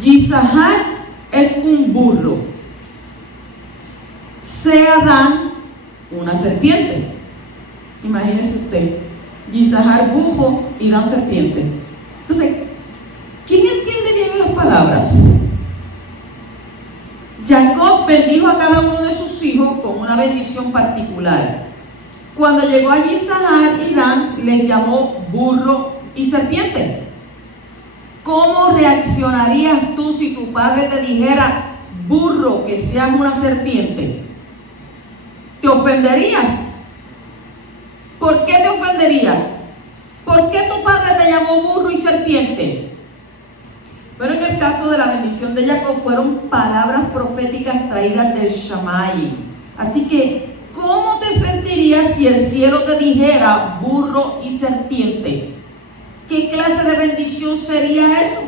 Isahar es un burro, Adán una serpiente. Imagínese usted, Isahar bujo y Dan serpiente. Entonces, ¿quién entiende bien las palabras? Jacob bendijo a cada uno de sus hijos con una bendición particular. Cuando llegó allí Isahar y Dan, les llamó burro y serpiente. ¿Cómo reaccionarías tú si tu padre te dijera burro, que seas una serpiente? ¿Te ofenderías? ¿Por qué te ofenderías? ¿Por qué tu padre te llamó burro y serpiente? Pero en el caso de la bendición de Jacob fueron palabras proféticas traídas del Shammai. Así que, ¿cómo te sentirías si el cielo te dijera burro y serpiente? ¿Qué clase de bendición sería eso?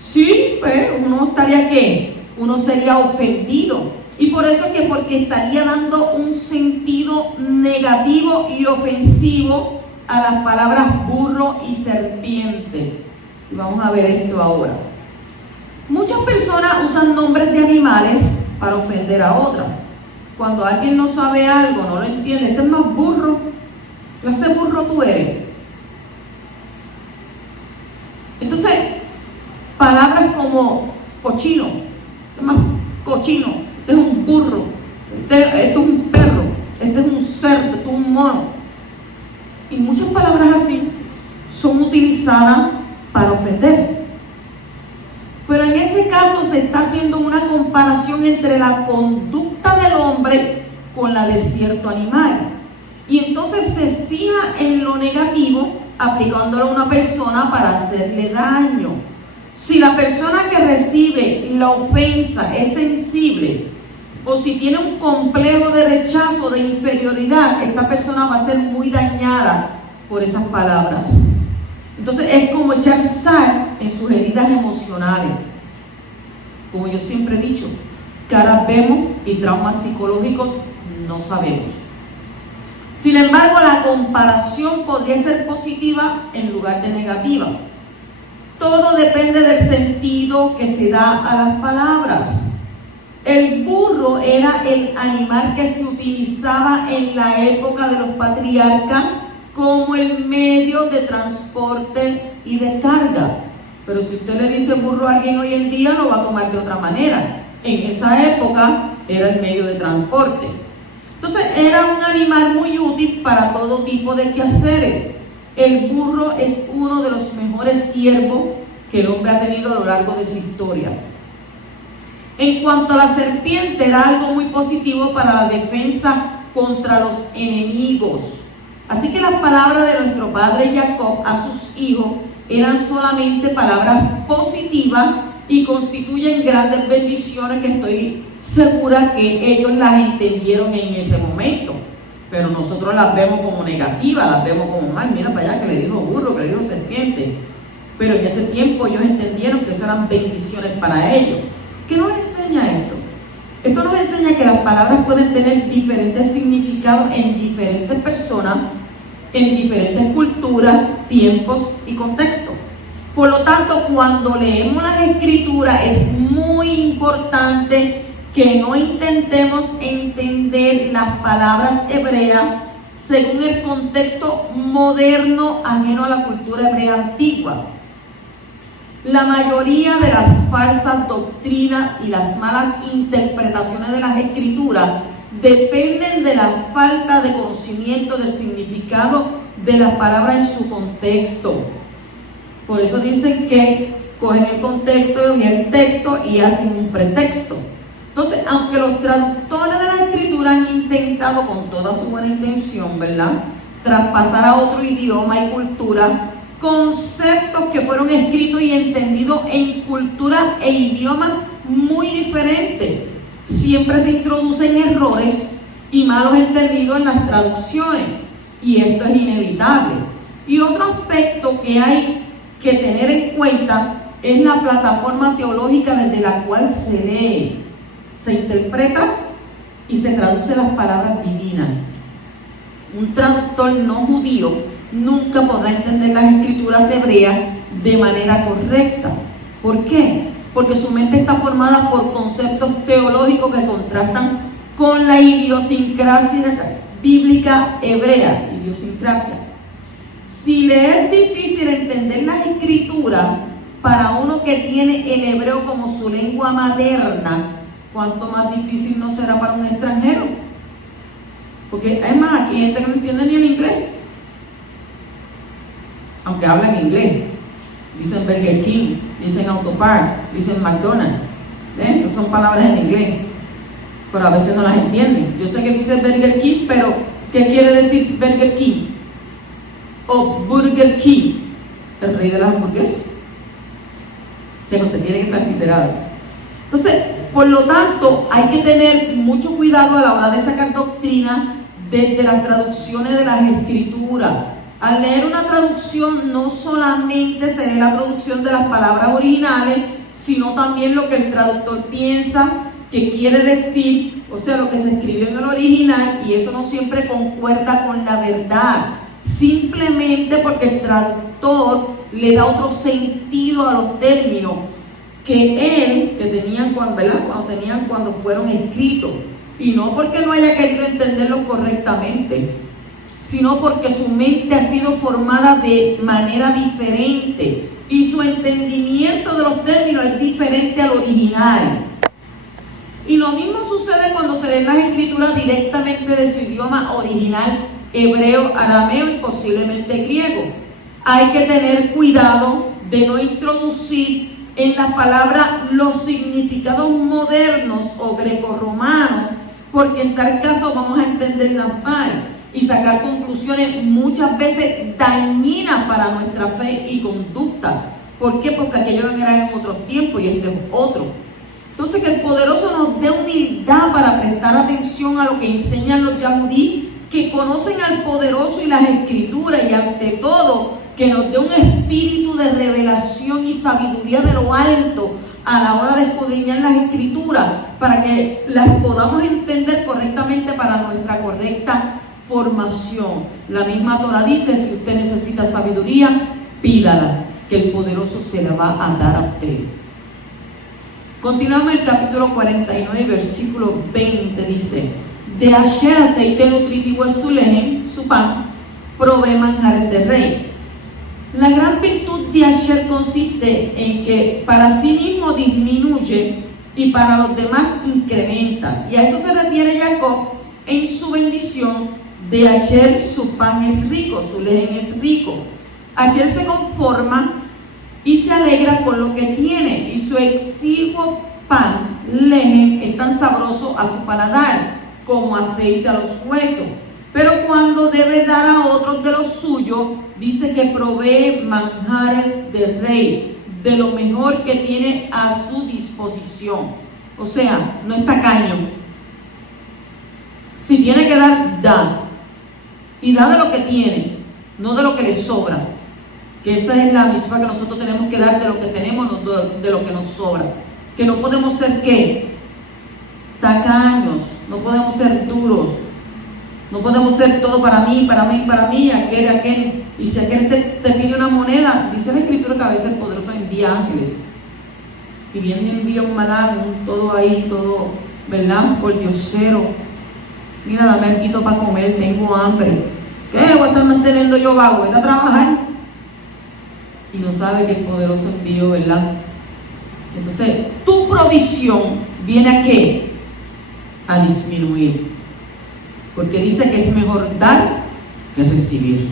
Sí, pues uno estaría ¿qué? Uno sería ofendido. Y por eso es que porque estaría dando un sentido negativo y ofensivo a las palabras burro y serpiente. Y vamos a ver esto ahora. Muchas personas usan nombres de animales para ofender a otras. Cuando alguien no sabe algo, no lo entiende, este es más burro. ¿Qué clase de burro tú eres? Entonces, palabras como cochino, este es más cochino, este es un burro, este es un perro, este es un cerdo, este es un mono. Y muchas palabras así son utilizadas para ofender. Pero en ese caso se está haciendo una comparación entre la conducta del hombre con la de cierto animal. Y entonces se fija en lo negativo aplicándolo a una persona para hacerle daño. Si la persona que recibe la ofensa es sensible, o si tiene un complejo de rechazo, de inferioridad, esta persona va a ser muy dañada por esas palabras. Entonces es como echar sal en sus heridas emocionales. Como yo siempre he dicho, caras vemos y traumas psicológicos no sabemos. Sin embargo, la comparación podría ser positiva en lugar de negativa. Todo depende del sentido que se da a las palabras. El burro era el animal que se utilizaba en la época de los patriarcas como el medio de transporte y de carga. pero si usted le dice burro a alguien hoy en día, lo va a tomar de otra manera. En esa época era el medio de transporte. Entonces era un animal muy útil para todo tipo de quehaceres. El burro es uno de los mejores siervos que el hombre ha tenido a lo largo de su historia. En cuanto a la serpiente, era algo muy positivo para la defensa contra los enemigos. Así que las palabras de nuestro padre Jacob a sus hijos eran solamente palabras positivas y constituyen grandes bendiciones que estoy segura que ellos las entendieron en ese momento. Pero nosotros las vemos como negativas, las vemos como mal. Mira para allá que le dijo burro, que le dijo serpiente. Pero en ese tiempo ellos entendieron que eso eran bendiciones para ellos. ¿Qué nos enseña esto? Esto nos enseña que las palabras pueden tener diferentes significados en diferentes personas, en diferentes culturas, tiempos y contextos. Por lo tanto, cuando leemos las Escrituras es muy importante que no intentemos entender las palabras hebreas según el contexto moderno ajeno a la cultura hebrea antigua. La mayoría de las falsas doctrinas y las malas interpretaciones de las Escrituras dependen de la falta de conocimiento del significado de las palabras en su contexto. Por eso dicen que cogen el contexto y el texto y hacen un pretexto. Entonces, aunque los traductores de la Escritura han intentado con toda su buena intención, ¿verdad?, traspasar a otro idioma y cultura, conceptos que fueron escritos y entendidos en culturas e idiomas muy diferentes, siempre se introducen errores y malos entendidos en las traducciones, y esto es inevitable. Y otro aspecto que hay que tener en cuenta es la plataforma teológica desde la cual se lee, se interpreta y se traduce las palabras divinas. Un traductor no judío nunca podrá entender las Escrituras hebreas de manera correcta. ¿Por qué? Porque su mente está formada por conceptos teológicos que contrastan con la idiosincrasia bíblica hebrea. Idiosincrasia. Si le es difícil entender las Escrituras para uno que tiene el hebreo como su lengua materna, ¿cuánto más difícil no será para un extranjero? Porque además aquí hay gente que no entiende ni el inglés, aunque hablan inglés. Dicen Burger King, dicen Autopart, dicen McDonald's. Esas son palabras en inglés, pero a veces no las entienden. Yo sé que dice Burger King, pero ¿qué quiere decir Burger King? O Burger King, el rey de las hamburguesas. Se nos tiene que transliterar. Entonces, por lo tanto, hay que tener mucho cuidado a la hora de sacar doctrina desde las traducciones de las Escrituras. Al leer una traducción, no solamente se lee la traducción de las palabras originales, sino también lo que el traductor piensa que quiere decir, o sea, lo que se escribió en el original, y eso no siempre concuerda con la verdad, simplemente porque el traductor le da otro sentido a los términos que tenían cuando fueron escritos, y no porque no haya querido entenderlos correctamente, sino porque su mente ha sido formada de manera diferente y su entendimiento de los términos es diferente al original. Y lo mismo sucede cuando se leen las Escrituras directamente de su idioma original, hebreo, arameo y posiblemente griego. Hay que tener cuidado de no introducir en las palabras los significados modernos o grecorromanos, porque en tal caso vamos a entenderlas mal y sacar conclusiones muchas veces dañinas para nuestra fe y conducta. ¿Por qué? Porque aquello era en otros tiempos y este es otro. Entonces, que el poderoso nos dé humildad para prestar atención a lo que enseñan los yahudí, que conocen al poderoso y las Escrituras, y ante todo, que nos dé un espíritu de revelación y sabiduría de lo alto a la hora de escudriñar las Escrituras, para que las podamos entender correctamente para nuestra correcta formación. La misma Torah dice, si usted necesita sabiduría, pídala, que el poderoso se la va a dar a usted. Continuamos el capítulo 49, versículo 20, dice: de Asher aceite nutritivo es su lejem, su pan, provee manjares de rey. La gran virtud de Asher consiste en que para sí mismo disminuye y para los demás incrementa. Y a eso se refiere Jacob en su bendición de Asher. Su pan es rico, su lejen es rico. Asher se conforma y se alegra con lo que tiene, y su exiguo pan, lejen, es tan sabroso a su paladar como aceite a los huesos. Pero cuando debe dar a otros de lo suyo, dice que provee manjares de rey, de lo mejor que tiene a su disposición. O sea, no es tacaño. Si tiene que dar, da. Y da de lo que tiene, no de lo que le sobra. Que esa es la misma que nosotros tenemos que dar, de lo que tenemos, no de lo que nos sobra. Que no podemos ser, ¿qué? Tacaños, no podemos ser duros, no podemos ser todo para mí, aquel. Y si aquel te pide una moneda, dice la Escritura que a veces el poderoso envía ángeles. Y viene y envía un maná, todo ahí, todo, ¿verdad? Por diosero. Mira, dame algo para comer, tengo hambre. ¿Qué? Voy a estar manteniendo yo vago, ven a trabajar. Y no sabe que el poderoso envío, ¿verdad? Entonces, tu provisión viene ¿a qué? A disminuir. Porque dice que es mejor dar que recibir.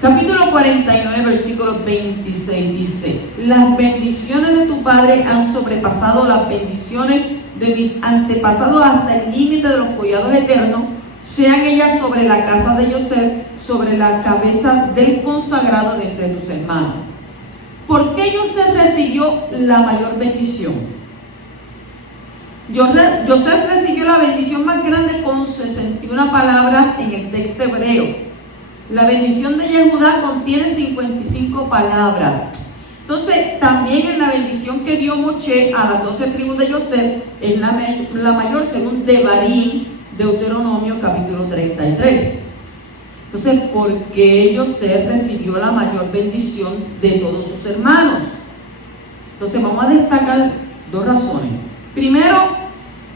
Capítulo 49, versículo 26 dice: las bendiciones de tu padre han sobrepasado las bendiciones de mis antepasados hasta el límite de los collados eternos, sean ellas sobre la casa de Yosef, sobre la cabeza del consagrado de entre tus hermanos. ¿Por qué Yosef recibió la mayor bendición? Yosef recibió la bendición más grande con 61 palabras en el texto hebreo. La bendición de Yehudá contiene 55 palabras. Entonces, también en la bendición que dio Moshe a las 12 tribus de Yosef, es la mayor según Devarim, Deuteronomio capítulo 33. Entonces, ¿por qué Yosef recibió la mayor bendición de todos sus hermanos? Entonces, vamos a destacar dos razones. Primero,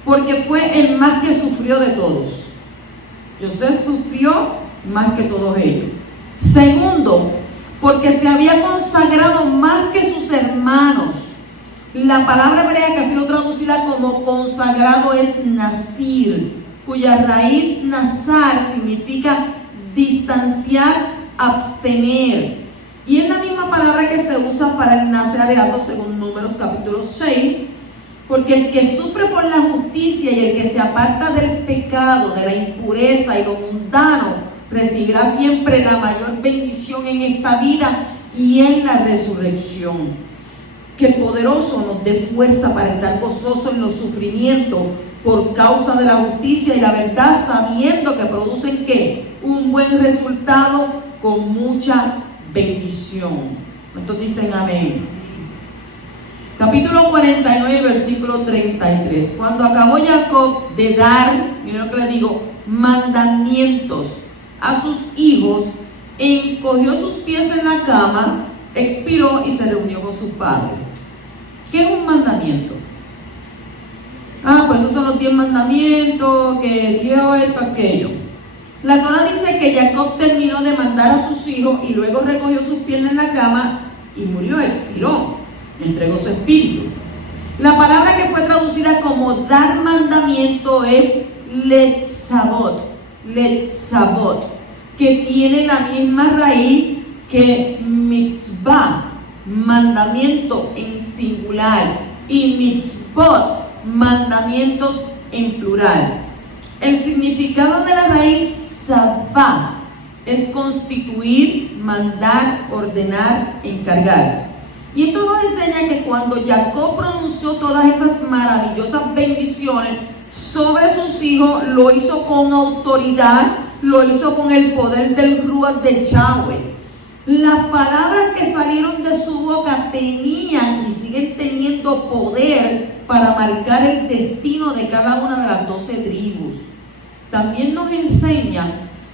porque fue el más que sufrió de todos. Yosef sufrió más que todos ellos. Segundo, porque se había consagrado más que sus hermanos. La palabra hebrea que ha sido traducida como consagrado es nazir, cuya raíz nazar significa distanciar, abstener. Y es la misma palabra que se usa para el nazareato según Números capítulo 6, porque el que sufre por la justicia y el que se aparta del pecado, de la impureza y lo mundano, recibirá siempre la mayor bendición en esta vida y en la resurrección. Que el poderoso nos dé fuerza para estar gozosos en los sufrimientos por causa de la justicia y la verdad, sabiendo que producen ¿qué? Un buen resultado con mucha bendición. ¿Cuántos dicen amén? Capítulo 49, versículo 33. Cuando acabó Jacob de dar, miren lo que le digo, mandamientos a sus hijos, encogió sus pies en la cama, expiró y se reunió con su padre. ¿Qué es un mandamiento? Pues esos son los 10 mandamientos, que dio esto, aquello. La Torá dice que Jacob terminó de mandar a sus hijos y luego recogió sus piernas en la cama y murió, expiró, entregó su espíritu. La palabra que fue traducida como dar mandamiento es letzavot, que tiene la misma raíz que mitzvah, mandamiento en singular, y mitzvot, mandamientos en plural. El significado de la raíz sabá es constituir, mandar, ordenar, encargar. Y esto nos enseña que cuando Jacob pronunció todas esas maravillosas bendiciones sobre sus hijos, lo hizo con autoridad, lo hizo con el poder del Ruach de Yahweh. Las palabras que salieron de su boca tenían y siguen teniendo poder para marcar el destino de cada una de las 12 tribus. También nos enseña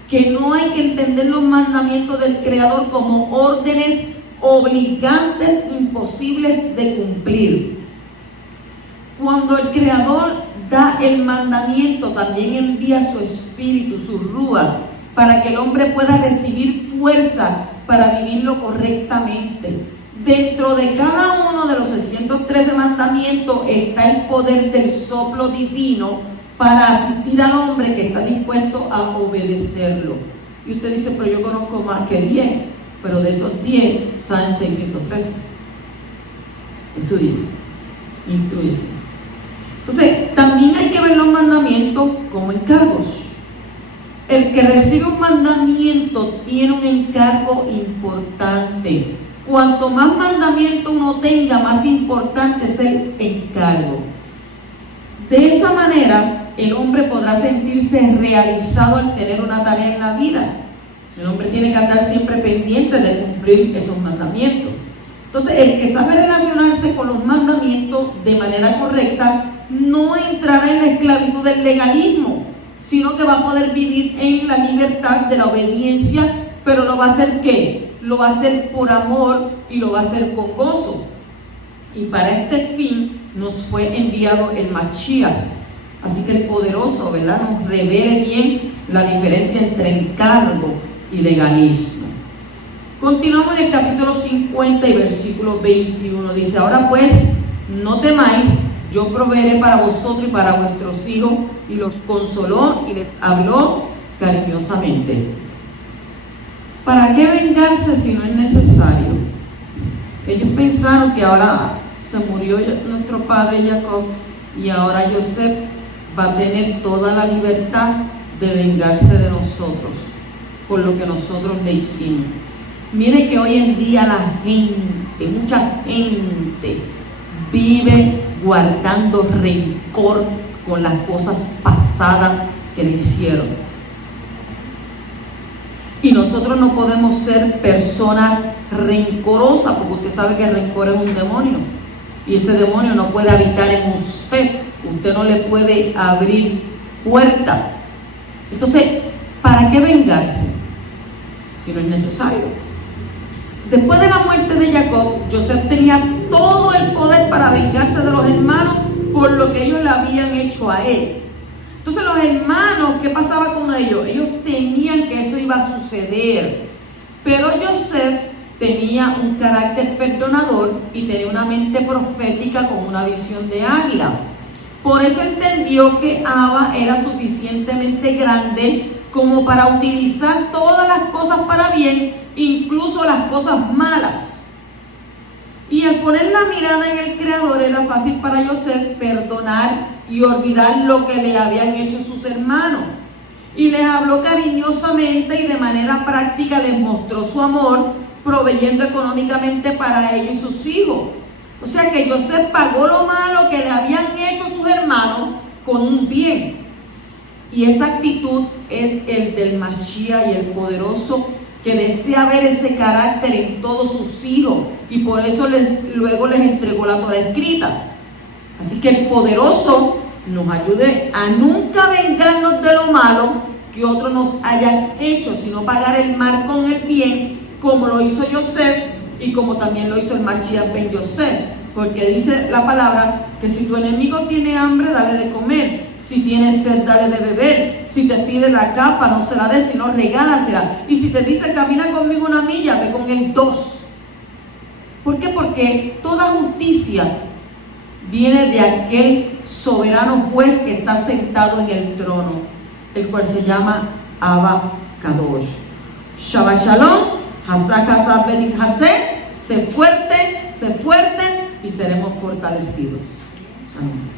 que no hay que entender los mandamientos del Creador como órdenes obligantes, imposibles de cumplir. Cuando el Creador da el mandamiento, también envía su espíritu, su Ruach, para que el hombre pueda recibir fuerza para vivirlo correctamente. Dentro de cada uno de los 613 mandamientos está el poder del soplo divino para asistir al hombre que está dispuesto a obedecerlo. Y usted dice, pero yo conozco más que 10, pero de esos 10 salen 613. Estudien, instruyense. Entonces, también hay que ver los mandamientos como encargos. El que recibe un mandamiento tiene un encargo importante. Cuanto más mandamiento uno tenga, más importante es el encargo. De esa manera, el hombre podrá sentirse realizado al tener una tarea en la vida. El hombre tiene que estar siempre pendiente de cumplir esos mandamientos. Entonces, el que sabe relacionarse con los mandamientos de manera correcta no entrará en la esclavitud del legalismo, sino que va a poder vivir en la libertad de la obediencia, pero lo va a hacer ¿qué? Lo va a hacer por amor y lo va a hacer con gozo. Y para este fin nos fue enviado el Mashiach. Así que el poderoso, ¿verdad?, nos revele bien la diferencia entre encargo y legalismo. Continuamos en el capítulo 50 y versículo 21. Dice, ahora pues, no temáis, yo proveeré para vosotros y para vuestros hijos. Y los consoló y les habló cariñosamente. ¿Para qué vengarse si no es necesario? Ellos pensaron que ahora se murió nuestro padre Jacob y ahora Joseph va a tener toda la libertad de vengarse de nosotros por lo que nosotros le hicimos. Mire que hoy en día la gente, mucha gente, vive guardando rencor con las cosas pasadas que le hicieron. Y nosotros no podemos ser personas rencorosas, porque usted sabe que el rencor es un demonio. Y ese demonio no puede habitar en usted. Usted no le puede abrir puerta. Entonces, ¿para qué vengarse si no es necesario? Después de la muerte de Jacob, Joseph tenía todo el poder para vengarse de los hermanos por lo que ellos le habían hecho a él. Entonces los hermanos, ¿qué pasaba con ellos? Ellos temían que eso iba a suceder. Pero Joseph tenía un carácter perdonador y tenía una mente profética con una visión de águila. Por eso entendió que Abba era suficientemente grande como para utilizar todas las cosas para bien, incluso las cosas malas. Y al poner la mirada en el Creador era fácil para Joseph perdonar y olvidar lo que le habían hecho sus hermanos. Y les habló cariñosamente y de manera práctica les mostró su amor, proveyendo económicamente para ellos y sus hijos. O sea que Joseph pagó lo malo que le habían hecho sus hermanos con un bien. Y esa actitud es el del Mashiach y el poderoso, que desea ver ese carácter en todos sus hijos, y por eso luego les entregó la Torah escrita. Así que el poderoso nos ayude a nunca vengarnos de lo malo que otros nos hayan hecho, sino pagar el mal con el bien, como lo hizo Joseph y como también lo hizo el Mashiach ben Yosef. Porque dice la palabra que si tu enemigo tiene hambre, dale de comer. Si tiene sed, dale de beber. Si te pide la capa, no se la des, sino regálasela. Y si te dice camina conmigo una milla, ve con él 2. ¿Por qué? Porque toda justicia viene de aquel soberano juez que está sentado en el trono, el cual se llama Abba Kadosh. Shabbat Shalom, Hazak Hazak Benik Hazek. Sé fuerte y seremos fortalecidos. Amén.